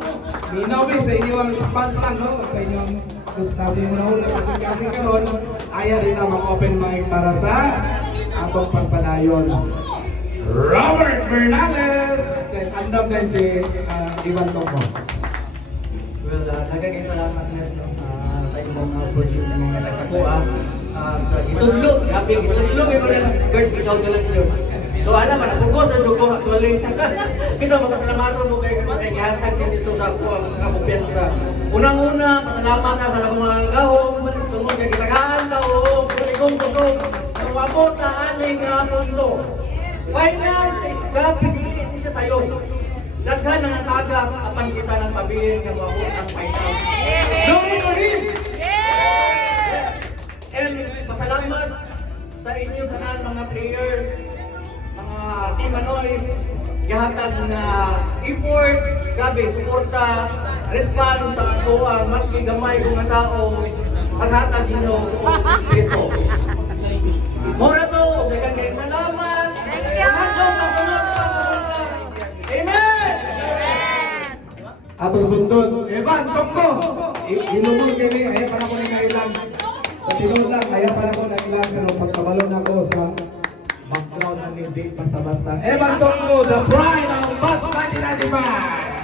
Minaw sa inyong response lang, no? Sa inyong nasa yung una kasing karon, ayaw rin na mag-open mic para sa atong pagpadayon. Robert Bernales! Then andam din si Ivan Tongko. Well, nagagay salamat Nes, no? Sa inyong opportunity ng mga nagsakuha. Sa itudlo, happy itudlo, yung mga bird, ikaw sila siya. So alam mo, napugos na siya ko actually. Kita magkasalamaton mo kayo kay hashtag dito sa ako ang kakumpiyansa. Unang-una, pasalamat na sa mga gahong, tungkol kay kitagaan ka o ikong kusog. Sumabot na aning mundo. Finance is graphic, hindi siya sa'yo. Daghan ng taga, apan kita ng pabilin ng mabot ang finance. Joey Marin! And pasalamat sa inyo tanan mga players, mga team Manoys, gihatag na effort, grabe, suporta, response sa ako, mas gamay kong nga tao, maghatag nyo o respeto. Mora to, dagan kayong salamat. Thank you! Amen! Atong sundod, Evan Tongko! Inumon kami, ayaw pa na ko ng ilan. Sa tinod lang, ayaw pa na ko ng ilan, pero pagkabalon ako sa background ng hindi basta-basta. Evan Tongko, the pride of Batch 1995!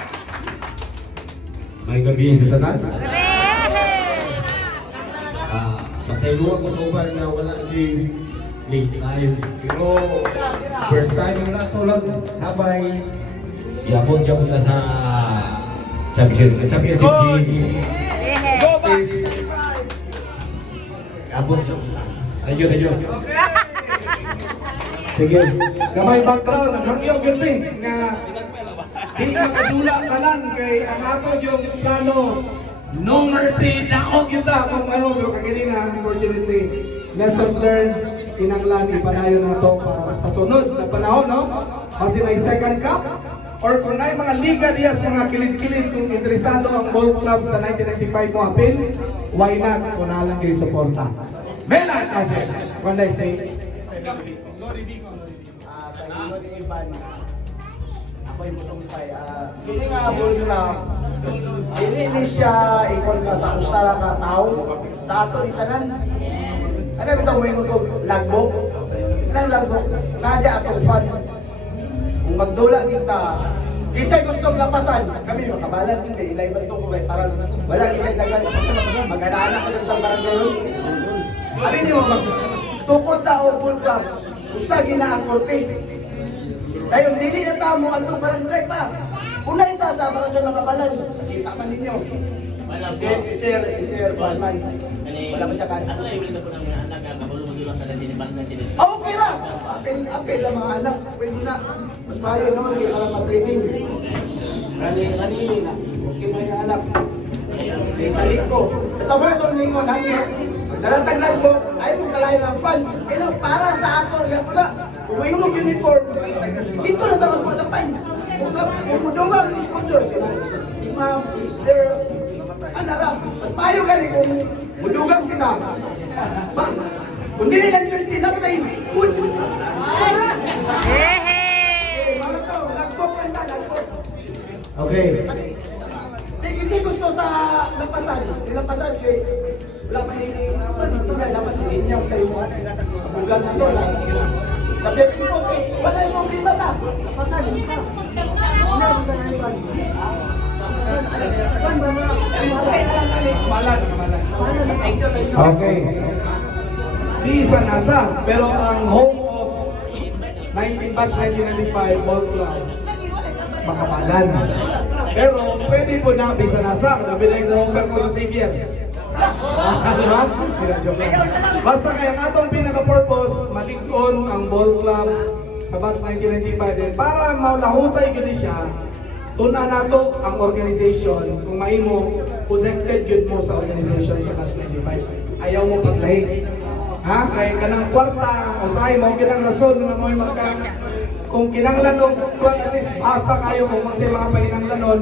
My gabi sa tanan. Pasaylo ako sa uban na wala di late tayo. Pero first time na ito lang sabay. Yapon na sa championship game. Yapon na. Tayo. Sige, gamay background, hangyo gabi nga di makadula tanan kay ang ato yung plano no mercy na og kita kung ano yung kagilingan. Unfortunately, lessons learned, kinanglan ipanayon na to para sa sunod na panahon, no? Kasi na second cup or kung na mga liga diya sa mga kilid-kilid kung interesado ang ball club sa 1995 mo appeal, why not kung na lang kayo suporta. Mela kasi, when I say Ako'y musumpay. Kini nga bol na dili siya ikon ka sa usara ka tao sa ato ni tanan. Ano bitaw mo ingon ko lagbok? Nang lagbok nadya atong fan. Kung magdula kita, kinsay gustong lapasan, kami makabalan din kay ilay man to ko para wala kitay dagan magana-ana ka ng barangay. Abi ni mo tukod ta o bulkam. Usa gina ang korte. Kayo dili na tamo ang barangay pa. Unay ta sa barangay Makabalan. Kita man ninyo. Si Sir Balman. Wala ba siya kan? Ano na ibig ko ng mga anak nga kabulong mo sa natin pas na tin. Okay ra. Apel lang mga anak. Pwede na. Mas maayo naman kay para ma-training. Kani na. Okay mga anak. Salik ko. Basta mo ito ningon hangin. Magdalataglag ko, ay mo kalahin ang fan. Kailang para sa ato, yan po na. Kung may yung uniform, dito na tawag po sa fan. Kung mudungan ang sponsor, si ma'am, si sir, anara. Mas payo ka rin kung mudugang sila. Kung dili lang yun sila, patay, food. Mga to, nagpop lang ta, nagpop. okay. Hindi gusto sa lampasan. Si lampasan kay wala pa hindi dapat silin niya kayo kapugan na to lang. Sabi ko wala yung problema ta. Lampasan ka. Okay. Di sa nasa, pero ang home of 19 batch 1995 Ball Club Makabalan. Pero pwede po na bisa nasa, nabiling na ko sa Xavier. Basta kaya ang atong pinaka-purpose, malikon ang ball club sa batch 1995 din. Para maulahutay gini siya, tuna nato ang organization, kung maimo, connected yun mo sa organization sa batch 95. Ayaw mo paglahi. Ha? Kaya kanang kwarta, usahay mo, kinang rason nga mo yung magka, kung kinanglan o kung at least asa kayo kung mga mga palinanglanon,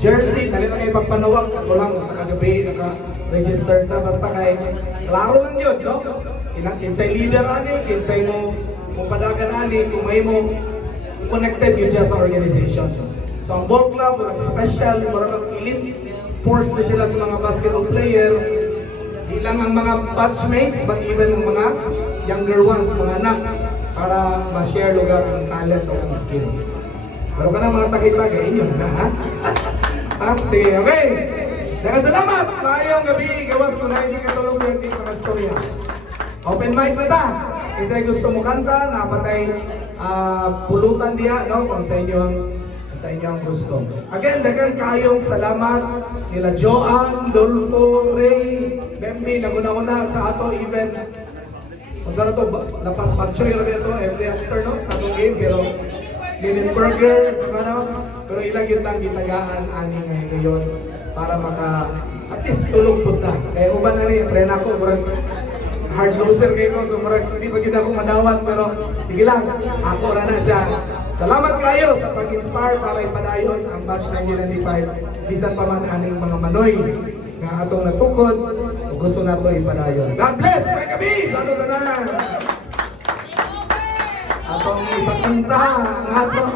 jersey, dali na kayo pagpanawag, ito lang sa kagabi, naka-register na, basta kayo, klaro lang yun, no? Kinsay leader ani, kinsay mo, kung padagan ani, kung may mo, connected yun siya sa organization. So ang ball club, walang special, walang elite force na sila sa mga basketball player, di lang ang mga batchmates, but even ang mga younger ones, mga anak, para ma-share lugar ang talent o ang skills. Pero ka na mga takit-tagay, yun na, ha? Sige, okay. Dagang salamat! Maayong gabi, gawas ko na yung katulog ng dito ng storya. Open mic na ta! Kasi gusto mo kanta, napatay pulutan diya, no? Kung sa inyo ang gusto. Again, dagang kayong salamat nila Joan, Dolfo, Ray, Bembi, naguna-una sa ato event. Kung saan ito, lapas patchoy lang ito every afternoon sa atong game, pero Linen Burger, pero ilang yun lang gitagaan ani ngayon para at least tulog po na. Kaya uban na rin, tren ako, hard loser kayo, so hindi pa kita akong madawat, pero sige lang, ako na siya. Salamat kayo sa pag-inspire para ipadayon ang batch 1995, bisan pa man aning mga manoy nga atong natukod, gusto na ito ipadayon. God bless! May gabi! Sa ito na! Atong ipagkanta ang atong